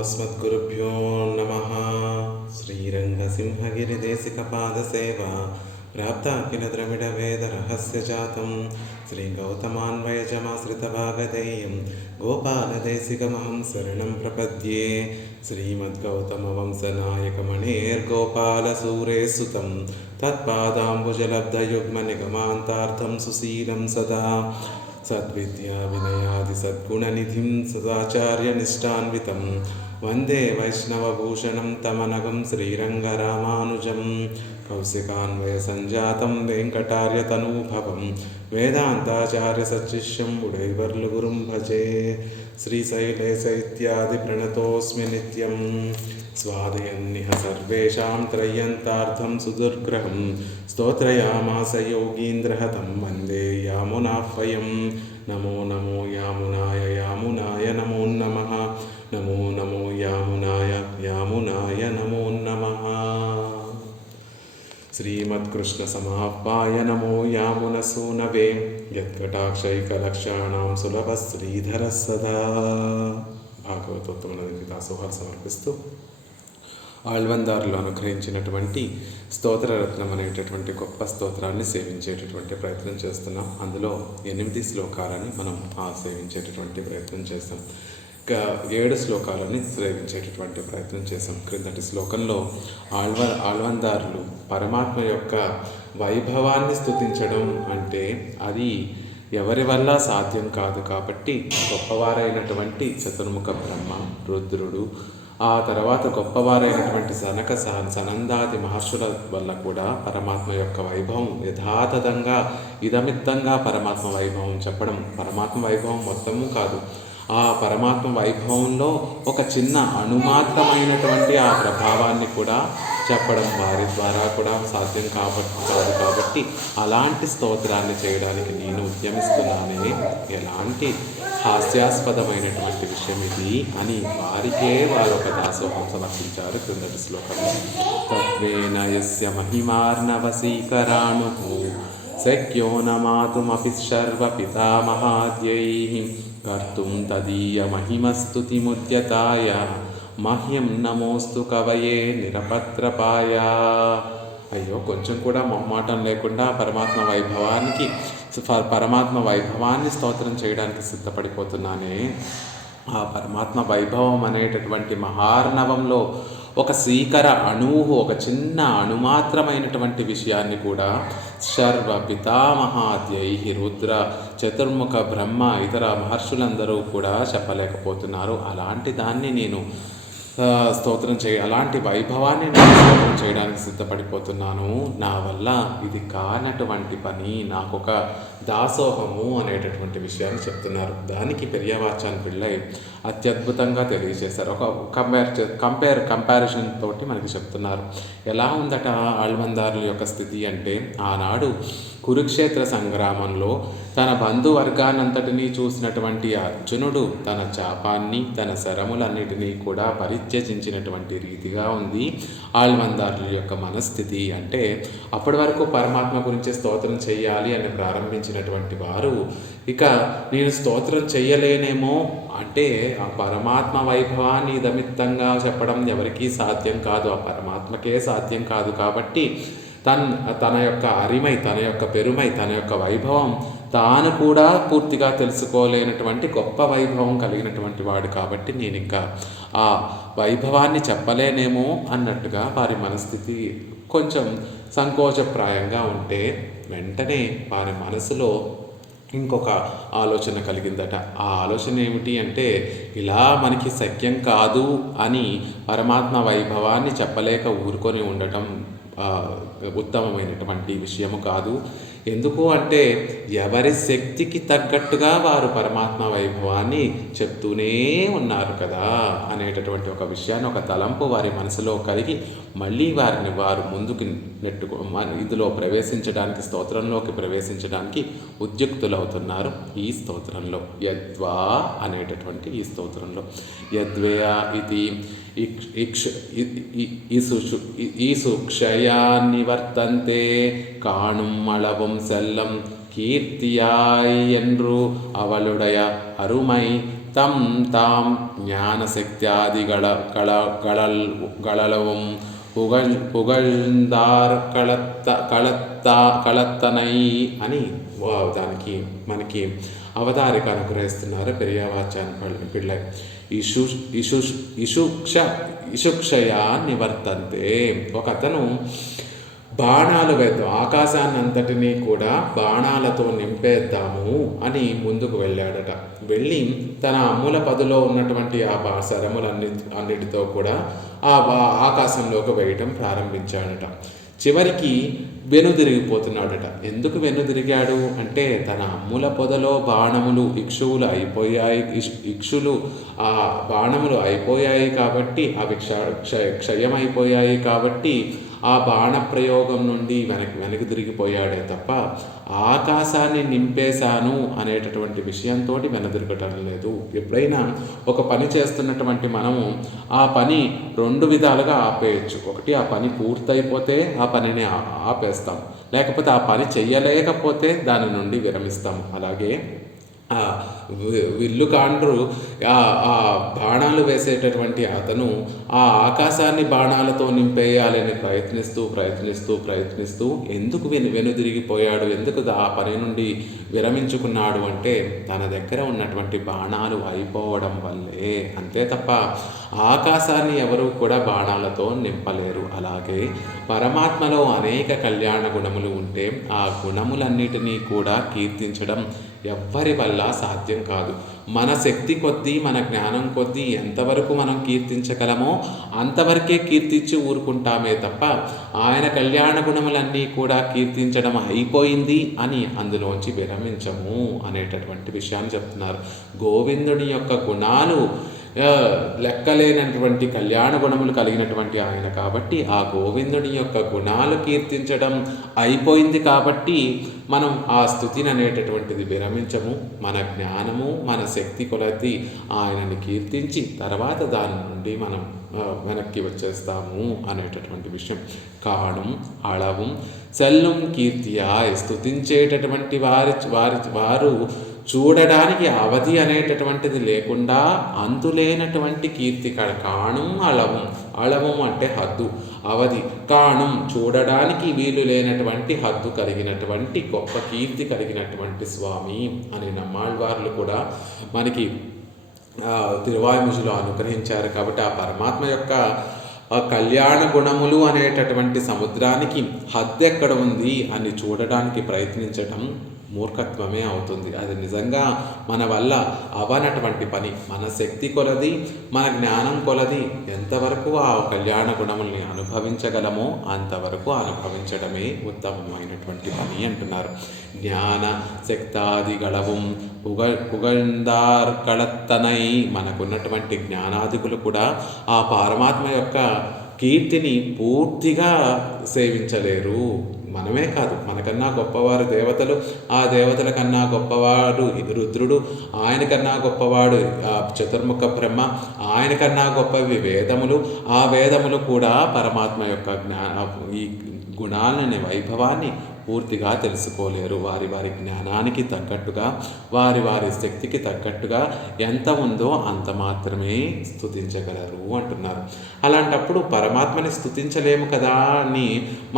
अस्मद्गुरुभ्यो नमः। श्रीरङ्गसिंहगिरिदेशिकपादसेवा प्राप्ता किल द्रविडवेदरहस्यजातं श्रीगौतमान्वयजमाश्रितभागधेयं गोपालदेशिकमहं शरणं प्रपद्ये। श्रीमद्गौतमवंशनायकमणेर्गोपालसूरेः सुतं तत्पादाम्बुजलब्धयुग्मनिगमान्तार्थं सुशीलं सदा सद्विद्या विनयादिसद्गुणनिधिं सदाचार्यनिष्ठान्वितं वन्दे वैष्णवभूषणं तमनगं श्रीरङ्गरामानुजं कौशिकान्वयसञ्जातं वेङ्कटार्यतनूभवं वेदान्ताचार्यसच्शिष्यं उडैवर्लुगुरुं भजे। श्रीशैलेश इत्यादिप्रणतोऽस्मि नित्यं स्वादयन्निह सर्वेषां त्रय्यन्तार्थं सुदुर्ग्रहं स्तोत्रयामास योगीन्द्रहतं वन्दे यामुनाह्वयं। नमो नमो यामुनाय यामुनाय नमो नमः। नमो नमो यामुनाय यामुनाय नमो नमः। श्रीमत्कृष्णसमाप्पाय नमो यामुनसूनवे यत्कटाक्षैकलक्षाणां सुलभः श्रीधरः सदा। భాగవతోత్తములను దాసోహాలు సమర్పిస్తూ ఆళ్వందారులు అనుగ్రహించినటువంటి స్తోత్రరత్నం అనేటటువంటి గొప్ప స్తోత్రాన్ని సేవించేటటువంటి ప్రయత్నం చేస్తున్నాం. అందులో 8 శ్లోకాలని మనం సేవించేటటువంటి ప్రయత్నం చేస్తాం. 7 శ్లోకాలని సేవించేటటువంటి ప్రయత్నం చేసాం. క్రిందటి శ్లోకంలో ఆళ్వందారులు పరమాత్మ యొక్క వైభవాన్ని స్తుతించడం అంటే అది ఎవరి వల్ల సాధ్యం కాదు కాబట్టి గొప్పవారైనటువంటి చతుర్ముఖ బ్రహ్మ, రుద్రుడు, ఆ తర్వాత గొప్పవారైనటువంటి సనందాది మహర్షుల వల్ల కూడా పరమాత్మ యొక్క వైభవం యథాతథంగా ఇదమిత్తంగా పరమాత్మ వైభవం చెప్పడం. పరమాత్మ వైభవం మొత్తము కాదు, ఆ పరమాత్మ వైభవంలో ఒక చిన్న అణుమాత్రమైనటువంటి ఆ ప్రభావాన్ని కూడా చెప్పడం వారి ద్వారా కూడా సాధ్యం కాదు కాబట్టి అలాంటి స్తోత్రాన్ని చేయడానికి నేను ఉద్యమిస్తున్నానే. ఎలాంటి హాస్యాస్పదమైనటువంటి విషయం ఇది అని వారికే వారు ఒక దాసోహం సమర్పించారు. క్రిందటి శ్లోకంలో తత్వేన యస్య మహిమార్ణవసీకరాణుః శక్యో నమాతుమపి సర్వపితామహాద్యైః కర్తుం తదీయ మహిమస్తుతిముద్యతాయ మహ్యం నమోస్తు కవయే నిరపత్రపాయ. అయ్యో, కొంచెం కూడా మొహమాటం లేకుండా పరమాత్మ వైభవాన్ని స్తోత్రం చేయడానికి సిద్ధపడిపోతున్నానే. ఆ పరమాత్మ వైభవం అనేటటువంటి మహార్ణవంలో ఒక సీకర అణువు, ఒక చిన్న అణుమాత్రమైనటువంటి విషయాన్ని కూడా సర్వ పితామహాద్యై రుద్ర, చతుర్ముఖ బ్రహ్మ, ఇతర మహర్షులందరూ కూడా చెప్పలేకపోతున్నారు. అలాంటి దాన్ని నేను అలాంటి వైభవాన్ని నేను స్తోత్రం చేయడానికి సిద్ధపడిపోతున్నాను. నా వల్ల ఇది కానటువంటి పని, నాకొక దాసోహము అనేటటువంటి విషయాన్ని చెప్తున్నారు. దానికి పెరియవాచాన్ పిళ్ళై అత్యద్భుతంగా తెలియజేశారు. ఒక కంపారిజన్ తోటి మనకి చెప్తున్నారు. ఎలా ఉందట ఆళ్వందారుల యొక్క స్థితి అంటే, ఆనాడు కురుక్షేత్ర సంగ్రామంలో తన బంధువర్గానంతటినీ చూసినటువంటి అర్జునుడు తన చాపాన్ని, తన శరములన్నిటినీ కూడా పరిత్యజించినటువంటి రీతిగా ఉంది ఆళ్వందారుల యొక్క మనస్థితి. అంటే అప్పటి వరకు పరమాత్మ గురించి స్తోత్రం చేయాలి అని ప్రారంభించినటువంటి వారు ఇక నేను స్తోత్రం చెయ్యలేనేమో అంటే ఆ పరమాత్మ వైభవాన్ని ఇదమిత్తంగా చెప్పడం ఎవరికీ సాధ్యం కాదు, ఆ పరమాత్మకే సాధ్యం కాదు. కాబట్టి తన యొక్క అరిమై, తన యొక్క పెరుమై, తన యొక్క వైభవం తాను కూడా పూర్తిగా తెలుసుకోలేనటువంటి గొప్ప వైభవం కలిగినటువంటి వాడు. కాబట్టి నేను ఇంకా ఆ వైభవాన్ని చెప్పలేనేమో అన్నట్టుగా వారి మనస్థితి కొంచెం సంకోచప్రాయంగా ఉంటే వెంటనే వారి మనసులో ఇంకొక ఆలోచన కలిగిందట. ఆ ఆలోచన ఏమిటి అంటే, ఇలా మనకి శక్యం కాదు అని పరమాత్మ వైభవాన్ని చెప్పలేక ఊరుకొని ఉండటం ఉత్తమమైనటువంటి విషయము కాదు. ఎందుకు అంటే ఎవరి శక్తికి తగ్గట్టుగా వారు పరమాత్మ వైభవాన్ని చెప్తూనే ఉన్నారు కదా అనేటటువంటి ఒక విషయాన్ని, ఒక తలంపు వారి మనసులో కలిగి మళ్ళీ వారు ముందుకు ఇందులో ప్రవేశించడానికి, స్తోత్రంలోకి ప్రవేశించడానికి ఉద్యుక్తులవుతున్నారు. ఈ స్తోత్రంలో యద్వా అనేటటువంటి ఈ స్తోత్రంలో యద్వేయా ఇది ఈసు క్షయాన్నివర్తంతే కాణుం அளவும் செல்லம் கீர்த்தியாய் என்று அவளுடைய அருமை తం తాం జ్ఞానశక్త్యాదిగళ గళ గళల్ గళలవం పుగழ்ந்தாర్ కళత్తనై అని దానికి మనకి అవతారిక అనుగ్రహిస్తున్నారు పెరియవాచాన్ పిళ్ళై. ఇషుక్షయా నివర్తంతే. ఒక అతను బాణాలు వేద్దాం, ఆకాశాన్ని అంతటినీ కూడా బాణాలతో నింపేద్దాము అని ముందుకు వెళ్ళాడట. వెళ్ళి తన అమ్ముల పదులో ఉన్నటువంటి ఆ శరములన్నిటితో కూడా ఆ ఆకాశంలోకి వేయటం ప్రారంభించాడట. చివరికి వెనుదిరిగిపోతున్నాడట. ఎందుకు వెనుదిరిగాడు అంటే తన అమ్ముల పొదలో బాణములు ఇక్షులు ఆ బాణములు అయిపోయాయి కాబట్టి అవి క్షయమైపోయాయి కాబట్టి ఆ బాణ ప్రయోగం నుండి వెనక్కి తిరిగిపోయాడే తప్ప ఆకాశాన్ని నింపేశాను అనేటటువంటి విషయంతో వెనదిరగటం లేదు. ఎప్పుడైనా ఒక పని చేస్తున్నటువంటి మనము ఆ పని రెండు విధాలుగా ఆపేయచ్చు. ఒకటి, ఆ పని పూర్తయిపోతే ఆ పనిని ఆపేస్తాం, లేకపోతే ఆ పని చెయ్యలేకపోతే దాని నుండి విరమిస్తాం. అలాగే విల్లుకాండ్రు ఆ బాణాలు వేసేటటువంటి అతను ఆ ఆకాశాన్ని బాణాలతో నింపేయాలని ప్రయత్నిస్తూ ఎందుకు వెనుదిరిగిపోయాడు, ఎందుకు ఆ పని నుండి విరమించుకున్నాడు అంటే తన దగ్గర ఉన్నటువంటి బాణాలు అయిపోవడం వల్లే. అంతే తప్ప ఆకాశాన్ని ఎవరు కూడా బాణాలతో నింపలేరు. అలాగే పరమాత్మలో అనేక కళ్యాణ గుణములు ఉంటే ఆ గుణములన్నిటినీ కూడా కీర్తించడం ఎవ్వరి వల్ల సాధ్యం కాదు. మన శక్తి కొద్దీ, మన జ్ఞానం కొద్దీ ఎంతవరకు మనం కీర్తించగలమో అంతవరకే కీర్తించి ఊరుకుంటామే తప్ప ఆయన కళ్యాణ గుణములన్నీ కూడా కీర్తించడం అయిపోయింది అని అందులోంచి విరమించము అనేటటువంటి విషయాన్ని చెప్తున్నారు. గోవిందుని యొక్క గుణాలు లెక్కలేనటువంటి కళ్యాణ గుణములు కలిగినటువంటి ఆయన కాబట్టి ఆ గోవిందుని యొక్క గుణాలు కీర్తించడం అయిపోయింది కాబట్టి మనం ఆ స్తుతిని అనేటటువంటిది విరమించము. మన జ్ఞానము, మన శక్తి కొలది ఆయనని కీర్తించి తర్వాత దాని నుండి మనం వెనక్కి వచ్చేస్తాము అనేటటువంటి విషయం. కాణం అళవం సెల్లం కీర్తియాయ్. స్తుతించేటటువంటి వారు చూడడానికి అవధి అనేటటువంటిది లేకుండా అంతులేనటువంటి కీర్తి. కాణం అళవం. అళవం అంటే హద్దు, అవధి. కాణం చూడడానికి వీలు లేనటువంటి హద్దు కలిగినటువంటి గొప్ప కీర్తి కలిగినటువంటి స్వామి అని నమ్మాళ్వార్లు కూడా మనకి తిరువాయుముజిలో అనుగ్రహించారు. కాబట్టి ఆ పరమాత్మ యొక్క కళ్యాణ గుణములు అనేటటువంటి సముద్రానికి హద్దు ఎక్కడ ఉంది అని చూడడానికి ప్రయత్నించటం మూర్ఖత్వమే అవుతుంది. అది నిజంగా మన వల్ల అవనటువంటి పని. మన శక్తి కొలది, మన జ్ఞానం కొలది ఎంతవరకు ఆ కళ్యాణ గుణముల్ని అనుభవించగలమో అంతవరకు అనుభవించడమే ఉత్తమమైనటువంటి పని అంటున్నారు. జ్ఞాన శక్తాది గళవం పుగందార్ కళత్తనై. మనకున్నటువంటి జ్ఞానాదికులు కూడా ఆ పరమాత్మ యొక్క కీర్తిని పూర్తిగా సేవించలేరు. మనమే కాదు, మనకన్నా గొప్పవారు దేవతలు, ఆ దేవతల కన్నా గొప్పవాడు రుద్రుడు, ఆయన కన్నా గొప్పవాడు చతుర్ముఖ బ్రహ్మ, ఆయన కన్నా గొప్పవి వేదములు. ఆ వేదములు కూడా పరమాత్మ యొక్క ఈ గుణాలని, వైభవాన్ని పూర్తిగా తెలుసుకోలేరు. వారి వారి జ్ఞానానికి తగ్గట్టుగా, వారి వారి శక్తికి తగ్గట్టుగా ఎంత ఉందో అంత మాత్రమే స్తుతించగలరు అంటున్నారు. అలాంటప్పుడు పరమాత్మని స్తుతించలేము కదా అని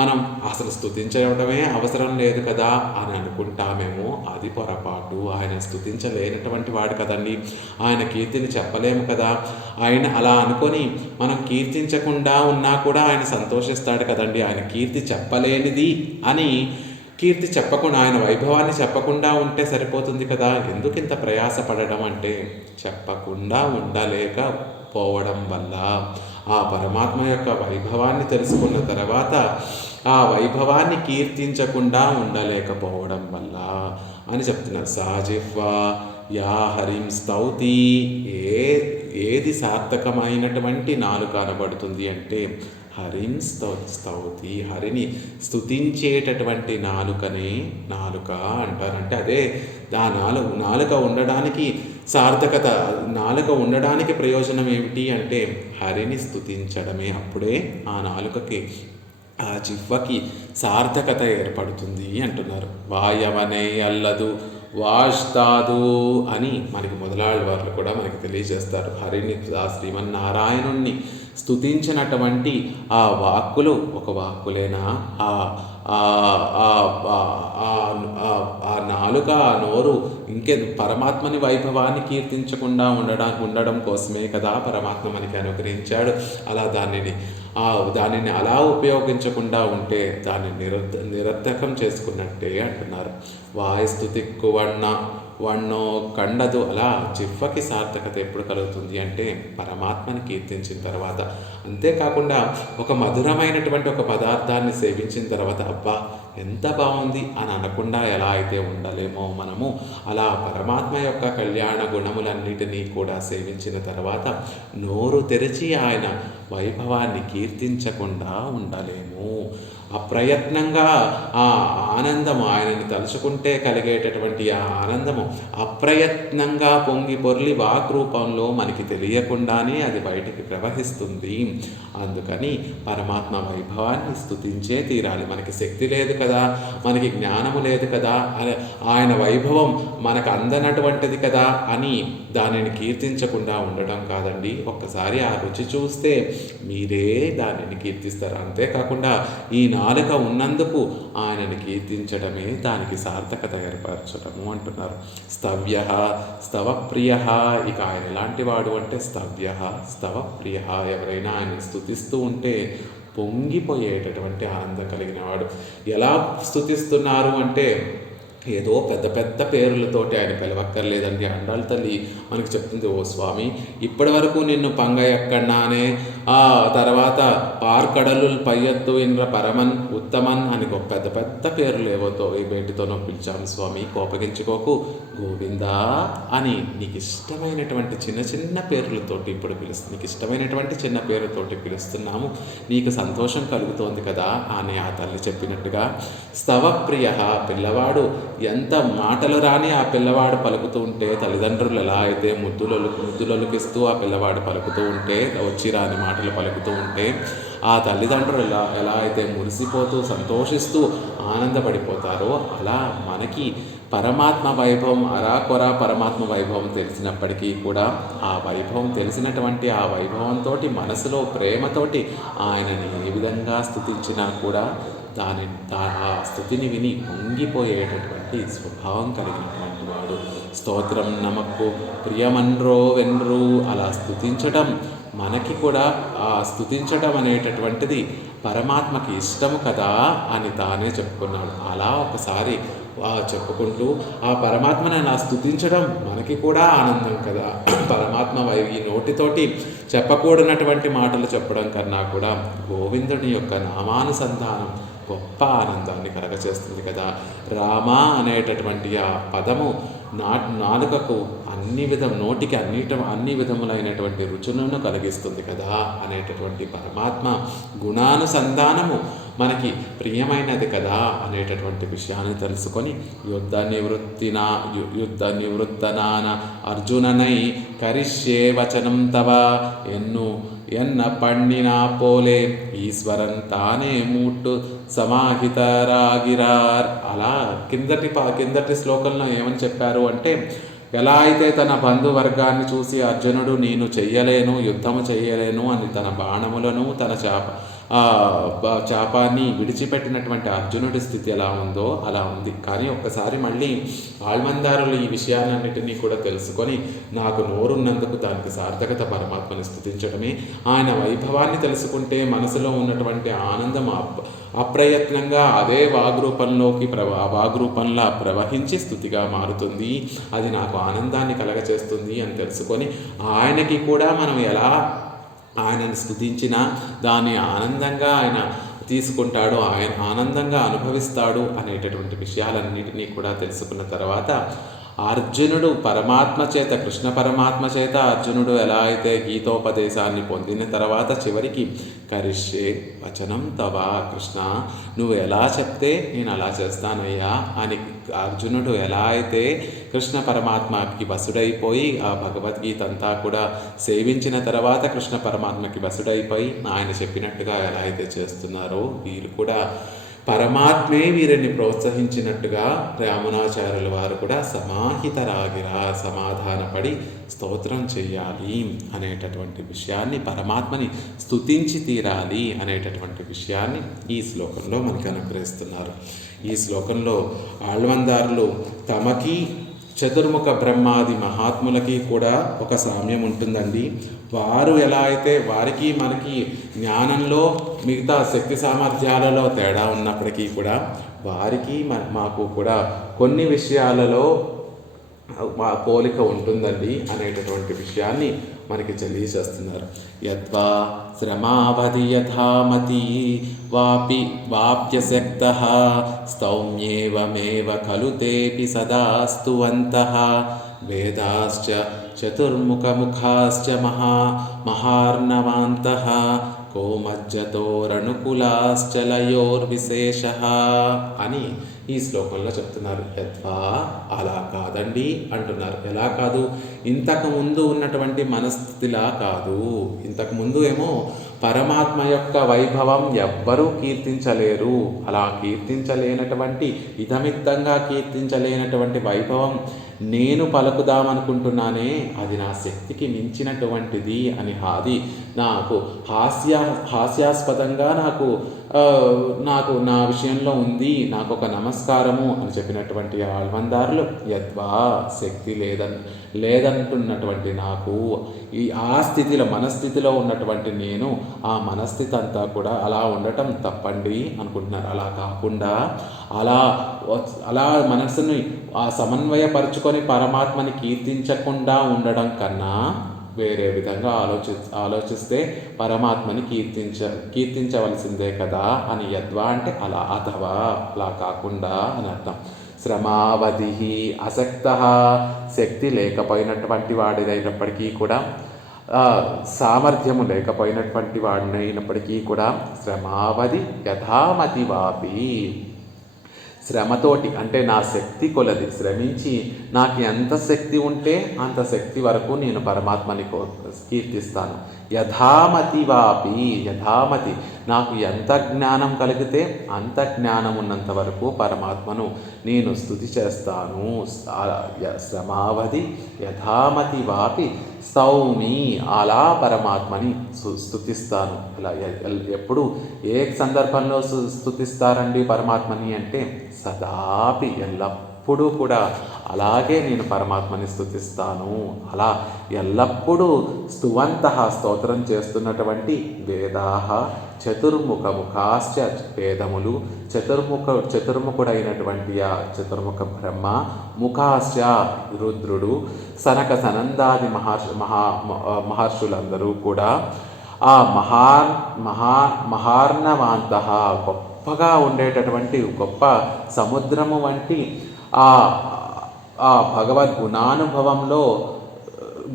మనం అసలు స్తుతించడమే అవసరం లేదు కదా అని అనుకుంటామేమో, అది పొరపాటు. ఆయన స్తుతించలేనటువంటి వాడు కదండి, ఆయన కీర్తిని చెప్పలేము కదా. ఆయన అలా అనుకొని మనం కీర్తించకుండా ఉన్నా కూడా ఆయన సంతోషిస్తాడు కదండి. ఆయన కీర్తి చెప్పలేనిది అని కీర్తి చెప్పకుండా, ఆయన వైభవాన్ని చెప్పకుండా ఉంటే సరిపోతుంది కదా. ఎందుకు ఇంత ప్రయాసపడడం అంటే చెప్పకుండా ఉండలేకపోవడం వల్ల, ఆ పరమాత్మ యొక్క వైభవాన్ని తెలుసుకున్న తర్వాత ఆ వైభవాన్ని కీర్తించకుండా ఉండలేకపోవడం వల్ల అని చెప్తున్నారు. సాజిహ్వా యా హరిం స్తౌతి. ఏది సార్థకమైనటువంటి నాలుక అనబడుతుంది అంటే హరిం స్తౌతి. హరిని స్తుతించేటటువంటి నాలుకనే నాలుక అంటారంటే అదే ఆ నాలుక ఉండడానికి సార్థకత. నాలుక ఉండడానికి ప్రయోజనం ఏమిటి అంటే హరిని స్తుతించడమే. అప్పుడే ఆ నాలుకకి, ఆ జిహ్వకి సార్థకత ఏర్పడుతుంది అంటున్నారు. వాయవనే అల్లదు వాష్తాదు అని మనకి మొదలాళ్ళ వారు కూడా మనకి తెలియజేస్తారు. హరిని, ఆ శ్రీమన్నారాయణుణ్ణి స్తుతించినటువంటి ఆ వాక్కులు ఒక వాక్కులేనా? ఆ ఆ ఆ ఆ నాలుక, ఆ నోరు ఇంకే పరమాత్మని వైభవాన్ని కీర్తించకుండా ఉండడం కోసమే కదా పరమాత్మ మనకి అనుగ్రహించాడు. అలా దానిని అలా ఉపయోగించకుండా ఉంటే దాన్ని నిరర్థకం చేసుకున్నట్టే అంటున్నారు. వాయుస్తుతిక్కు వన్నో కండదు. అలా జిహ్వకి సార్థకత ఎప్పుడు కలుగుతుంది అంటే పరమాత్మని కీర్తించిన తర్వాత. అంతేకాకుండా ఒక మధురమైనటువంటి ఒక పదార్థాన్ని సేవించిన తర్వాత అబ్బా ఎంత బాగుంది అని అనకుండా ఎలా అయితే ఉండలేమో మనము, అలా పరమాత్మ యొక్క కళ్యాణ గుణములన్నిటినీ కూడా సేవించిన తర్వాత నోరు తెరిచి ఆయన వైభవాన్ని కీర్తించకుండా ఉండలేము. అప్రయత్నంగా ఆ ఆనందము, ఆయనని తలుచుకుంటే కలిగేటటువంటి ఆ ఆనందము అప్రయత్నంగా పొంగి పొర్లి వాక్ రూపంలో మనకి తెలియకుండానే అది బయటికి ప్రవహిస్తుంది. అందుకని పరమాత్మ వైభవాన్ని స్తుతించే తీరాలి. మనకి శక్తి లేదు కదా, మనకి జ్ఞానము లేదు కదా, ఆయన వైభవం మనకు అందనటువంటిది కదా అని దానిని కీర్తించకుండా ఉండడం కాదండి. ఒక్కసారి ఆ రుచి చూస్తే మీరే దానిని కీర్తిస్తారు. అంతేకాకుండా ఈ నాలుక ఉన్నందుకు ఆయనని కీర్తించడమే దానికి సార్థకత ఏర్పరచడము అంటున్నారు. స్తవ్య స్తవప్రియ. ఇక ఆయన ఎలాంటి వాడు అంటే స్తవ్య స్తవప్రియ. ఎవరైనా ఆయన స్తుతిస్తూ ఉంటే పొంగిపోయేటటువంటి ఆనందం కలిగిన వాడు. ఎలా స్తుతిస్తున్నారు అంటే ఏదో పెద్ద పెద్ద పేర్లతోటి ఆయన పిలవక్కర్లేదండి. అండాల తల్లి మనకి చెప్తుంది, ఓ స్వామి ఇప్పటి వరకు నిన్ను పంగయక్కన్నానే, ఆ తర్వాత పార్కడలు పయ్యత్తు ఇంద్ర పరమన్ ఉత్తమన్ అని పెద్ద పెద్ద పేర్లు ఏవోతో ఈ బయటితోనో పిలిచాము స్వామి, కోపగించుకోకు గోవిందా అని నీకు ఇష్టమైనటువంటి చిన్న చిన్న పేర్లతోటి ఇప్పుడు నీకు ఇష్టమైనటువంటి చిన్న పేరుతోటి పిలుస్తున్నాము, నీకు సంతోషం కలుగుతోంది కదా అని ఆ తల్లి చెప్పినట్టుగా స్తవప్రియ. పిల్లవాడు ఎంత మాటలు రాని ఆ పిల్లవాడు పలుకుతూ ఉంటే, తల్లిదండ్రులు ఎలా అయితే ముద్దులొలికిస్తూ ఆ పిల్లవాడు పలుకుతూ ఉంటే, వచ్చి రాని మాటలు పలుకుతూ ఉంటే, ఆ తల్లిదండ్రులు ఎలా అయితే మురిసిపోతూ సంతోషిస్తూ ఆనందపడిపోతారో, అలా మనకి పరమాత్మ వైభవం అరాకొర పరమాత్మ వైభవం తెలిసినప్పటికీ కూడా ఆ వైభవం తెలిసినటువంటి ఆ వైభవంతో మనసులో ప్రేమతోటి ఆయనని ఏ విధంగా స్తుతించినా కూడా ఆ స్థుతిని విని పొంగిపోయేటటువంటి స్వభావం కలిగినటువంటి వాడు. స్తోత్రం నమక్కు ప్రియమన్రో వెన్రు. అలా స్తుతించటం మనకి కూడా, ఆ స్తుతించటం అనేటటువంటిది పరమాత్మకి ఇష్టము కదా అని తానే చెప్పుకున్నాడు. అలా ఒకసారి చెప్పుకుంటూ ఆ పరమాత్మని అలా స్తుతించడం మనకి కూడా ఆనందం కదా. పరమాత్మ ఈ నోటితోటి చెప్పకూడనటువంటి మాటలు చెప్పడం కన్నా కూడా గోవిందుని యొక్క నామానుసంధానం గొప్ప ఆనందాన్ని కలగచేస్తుంది కదా. రామ అనేటటువంటి ఆ పదము నాలుకకు నోటికి అన్ని విధములైనటువంటి రుచులను కలిగిస్తుంది కదా అనేటటువంటి పరమాత్మ గుణానుసంధానము మనకి ప్రియమైనది కదా అనేటటువంటి విషయాన్ని తెలుసుకొని యుద్ధ నివృత్తనాన అర్జుననై కరిష్యే వచనం తవ ఎన్న పండినా పోలే ఈశ్వరన్ తానే మూట్టు సమాహితరాగిరార్. అలా కిందటి శ్లోకంలో ఏమని చెప్పారు అంటే, ఎలా అయితే తన బంధువర్గాన్ని చూసి అర్జునుడు నేను యుద్ధము చెయ్యలేను అని తన బాణములను తన చాపాన్ని విడిచిపెట్టినటువంటి అర్జునుడి స్థితి ఎలా ఉందో అలా ఉంది. కానీ ఒక్కసారి మళ్ళీ ఆళ్మందారులు ఈ విషయాలన్నిటినీ కూడా తెలుసుకొని, నాకు నోరున్నందుకు దానికి సార్థకత పరమాత్మని స్తుతించడమే. ఆయన వైభవాన్ని తెలుసుకుంటే మనసులో ఉన్నటువంటి ఆనందం అప్రయత్నంగా అదే వాగ్రూపంలా ప్రవహించి స్తుతిగా మారుతుంది. అది నాకు ఆనందాన్ని కలగచేస్తుంది అని తెలుసుకొని, ఆయనకి కూడా మనం ఎలా ఆయనను స్తుతించినా దాన్ని ఆనందంగా ఆయన తీసుకుంటాడు, ఆయన ఆనందంగా అనుభవిస్తాడు అనేటటువంటి విషయాలన్నిటినీ కూడా తెలుసుకున్న తర్వాత అర్జునుడు కృష్ణ పరమాత్మ చేత అర్జునుడు ఎలా అయితే గీతోపదేశాన్ని పొందిన తర్వాత చివరికి కరిష్యే వచనం తవ, కృష్ణ నువ్వు ఎలా చెప్తే నేను అలా చేస్తానయ్యా అని అర్జునుడు ఎలా అయితే కృష్ణ పరమాత్మకి వసుడైపోయి ఆ భగవద్గీత అంతా కూడా సేవించిన తర్వాత కృష్ణ పరమాత్మకి వసుడైపోయి ఆయన చెప్పినట్టుగా ఎలా అయితే చేస్తున్నారో వీరు కూడా పరమాత్మే వీరిని ప్రోత్సహించినట్టుగా రామనాచార్యుల వారు కూడా సమాహితరాగిరా, సమాధానపడి స్తోత్రం చెయ్యాలి అనేటటువంటి విషయాన్ని, పరమాత్మని స్తుతించి తీరాలి అనేటటువంటి విషయాన్ని ఈ శ్లోకంలో మనకు అనుగ్రహిస్తున్నారు. ఈ శ్లోకంలో ఆళ్వందారులు తమకి చతుర్ముఖ బ్రహ్మాది మహాత్ములకి కూడా ఒక సామ్యం ఉంటుందండి. వారు ఎలా అయితే వారికి మనకి జ్ఞానంలో మిగతా శక్తి సామర్థ్యాలలో తేడా ఉన్నప్పటికీ కూడా వారికి మాకు కూడా కొన్ని విషయాలలో మా పోలిక ఉంటుందండి అనేటటువంటి విషయాన్ని మనకి తెలియజేస్తున్నారు. యద్వా శ్రమావధి యథామతి వాప్యశక్తః స్తౌమ్యేవమేవ ఖలు తేపి సదా స్తువంతః వేదాశ్చ చతుర్ముఖముఖాశ్చ మహార్ణవాంతః కోమజ్జతోరనుకులాశ్చలయోర్విశేషః అని ఈ శ్లోకంలో చెప్తున్నారు. యద్వా అలా కాదండి అంటున్నారు. ఎలా కాదు? ఇంతకుముందు ఉన్నటువంటి మనస్థితిలా కాదు. ఇంతకుముందు ఏమో పరమాత్మ యొక్క వైభవం ఎవ్వరూ కీర్తించలేరు. అలా కీర్తించలేనటువంటి, ఇదమిత్తంగా కీర్తించలేనటువంటి వైభవం నేను పలుకుదామనుకుంటున్నానే, అది నా శక్తికి మించినటువంటిది అని నాకు హాస్యాస్పదంగా నాకు నా విషయంలో ఉంది, నాకు ఒక నమస్కారము అని చెప్పినటువంటి ఆళ్వందారులు యద్వా శక్తి లేదంటున్నటువంటి నాకు ఆ స్థితిలో, మనస్థితిలో ఉన్నటువంటి నేను, ఆ మనస్థితి అంతా కూడా అలా ఉండటం తప్పండి అనుకుంటున్నారు. అలా కాకుండా అలా మనసుని సమన్వయపరుచుకొని పరమాత్మని కీర్తించకుండా ఉండడం కన్నా వేరే విధంగా ఆలోచిస్తే పరమాత్మని కీర్తించవలసిందే కదా అని. యద్వా అంటే అలా, అథవా అలా కాకుండా అని అర్థం. శ్రమావధి అసక్త, శక్తి లేకపోయినటువంటి వాడినైనప్పటికీ కూడా, సామర్థ్యము లేకపోయినటువంటి వాడినైనప్పటికీ కూడా శ్రమావధి యథామతి వాపి, శ్రమతోటి అంటే నా శక్తి కొలది శ్రమించి నాకు ఎంత శక్తి ఉంటే అంత శక్తి వరకు నేను పరమాత్మని కీర్తిస్తాను. యథామతి వాపి, యథామతి నాకు ఎంత జ్ఞానం కలిగితే అంత జ్ఞానం ఉన్నంత వరకు పరమాత్మను నేను స్తుతి చేస్తాను. శ్రమావధి యథామతి వాపి స్తౌమి, అలా పరమాత్మని స్తుతిస్తాను. అలా ఎప్పుడు ఏ సందర్భంలో స్తుతిస్తారండి పరమాత్మని అంటే సదాపి, ఎల్లప్పుడూ కూడా అలాగే నేను పరమాత్మని స్తుతిస్తాను. అలా ఎల్లప్పుడూ స్తువంతః, స్తోత్రం చేస్తున్నటువంటి వేదాః చతుర్ముఖాశ్చ, వేదములు, చతుర్ముఖుడైనటువంటి ఆ చతుర్ముఖ బ్రహ్మ, ముఖాశ్చ రుద్రుడు, సనక సనందాది మహర్షులందరూ కూడా ఆ మహార్ణవాంతః, గొప్పగా ఉండేటటువంటి గొప్ప సముద్రము వంటి ఆ భగవద్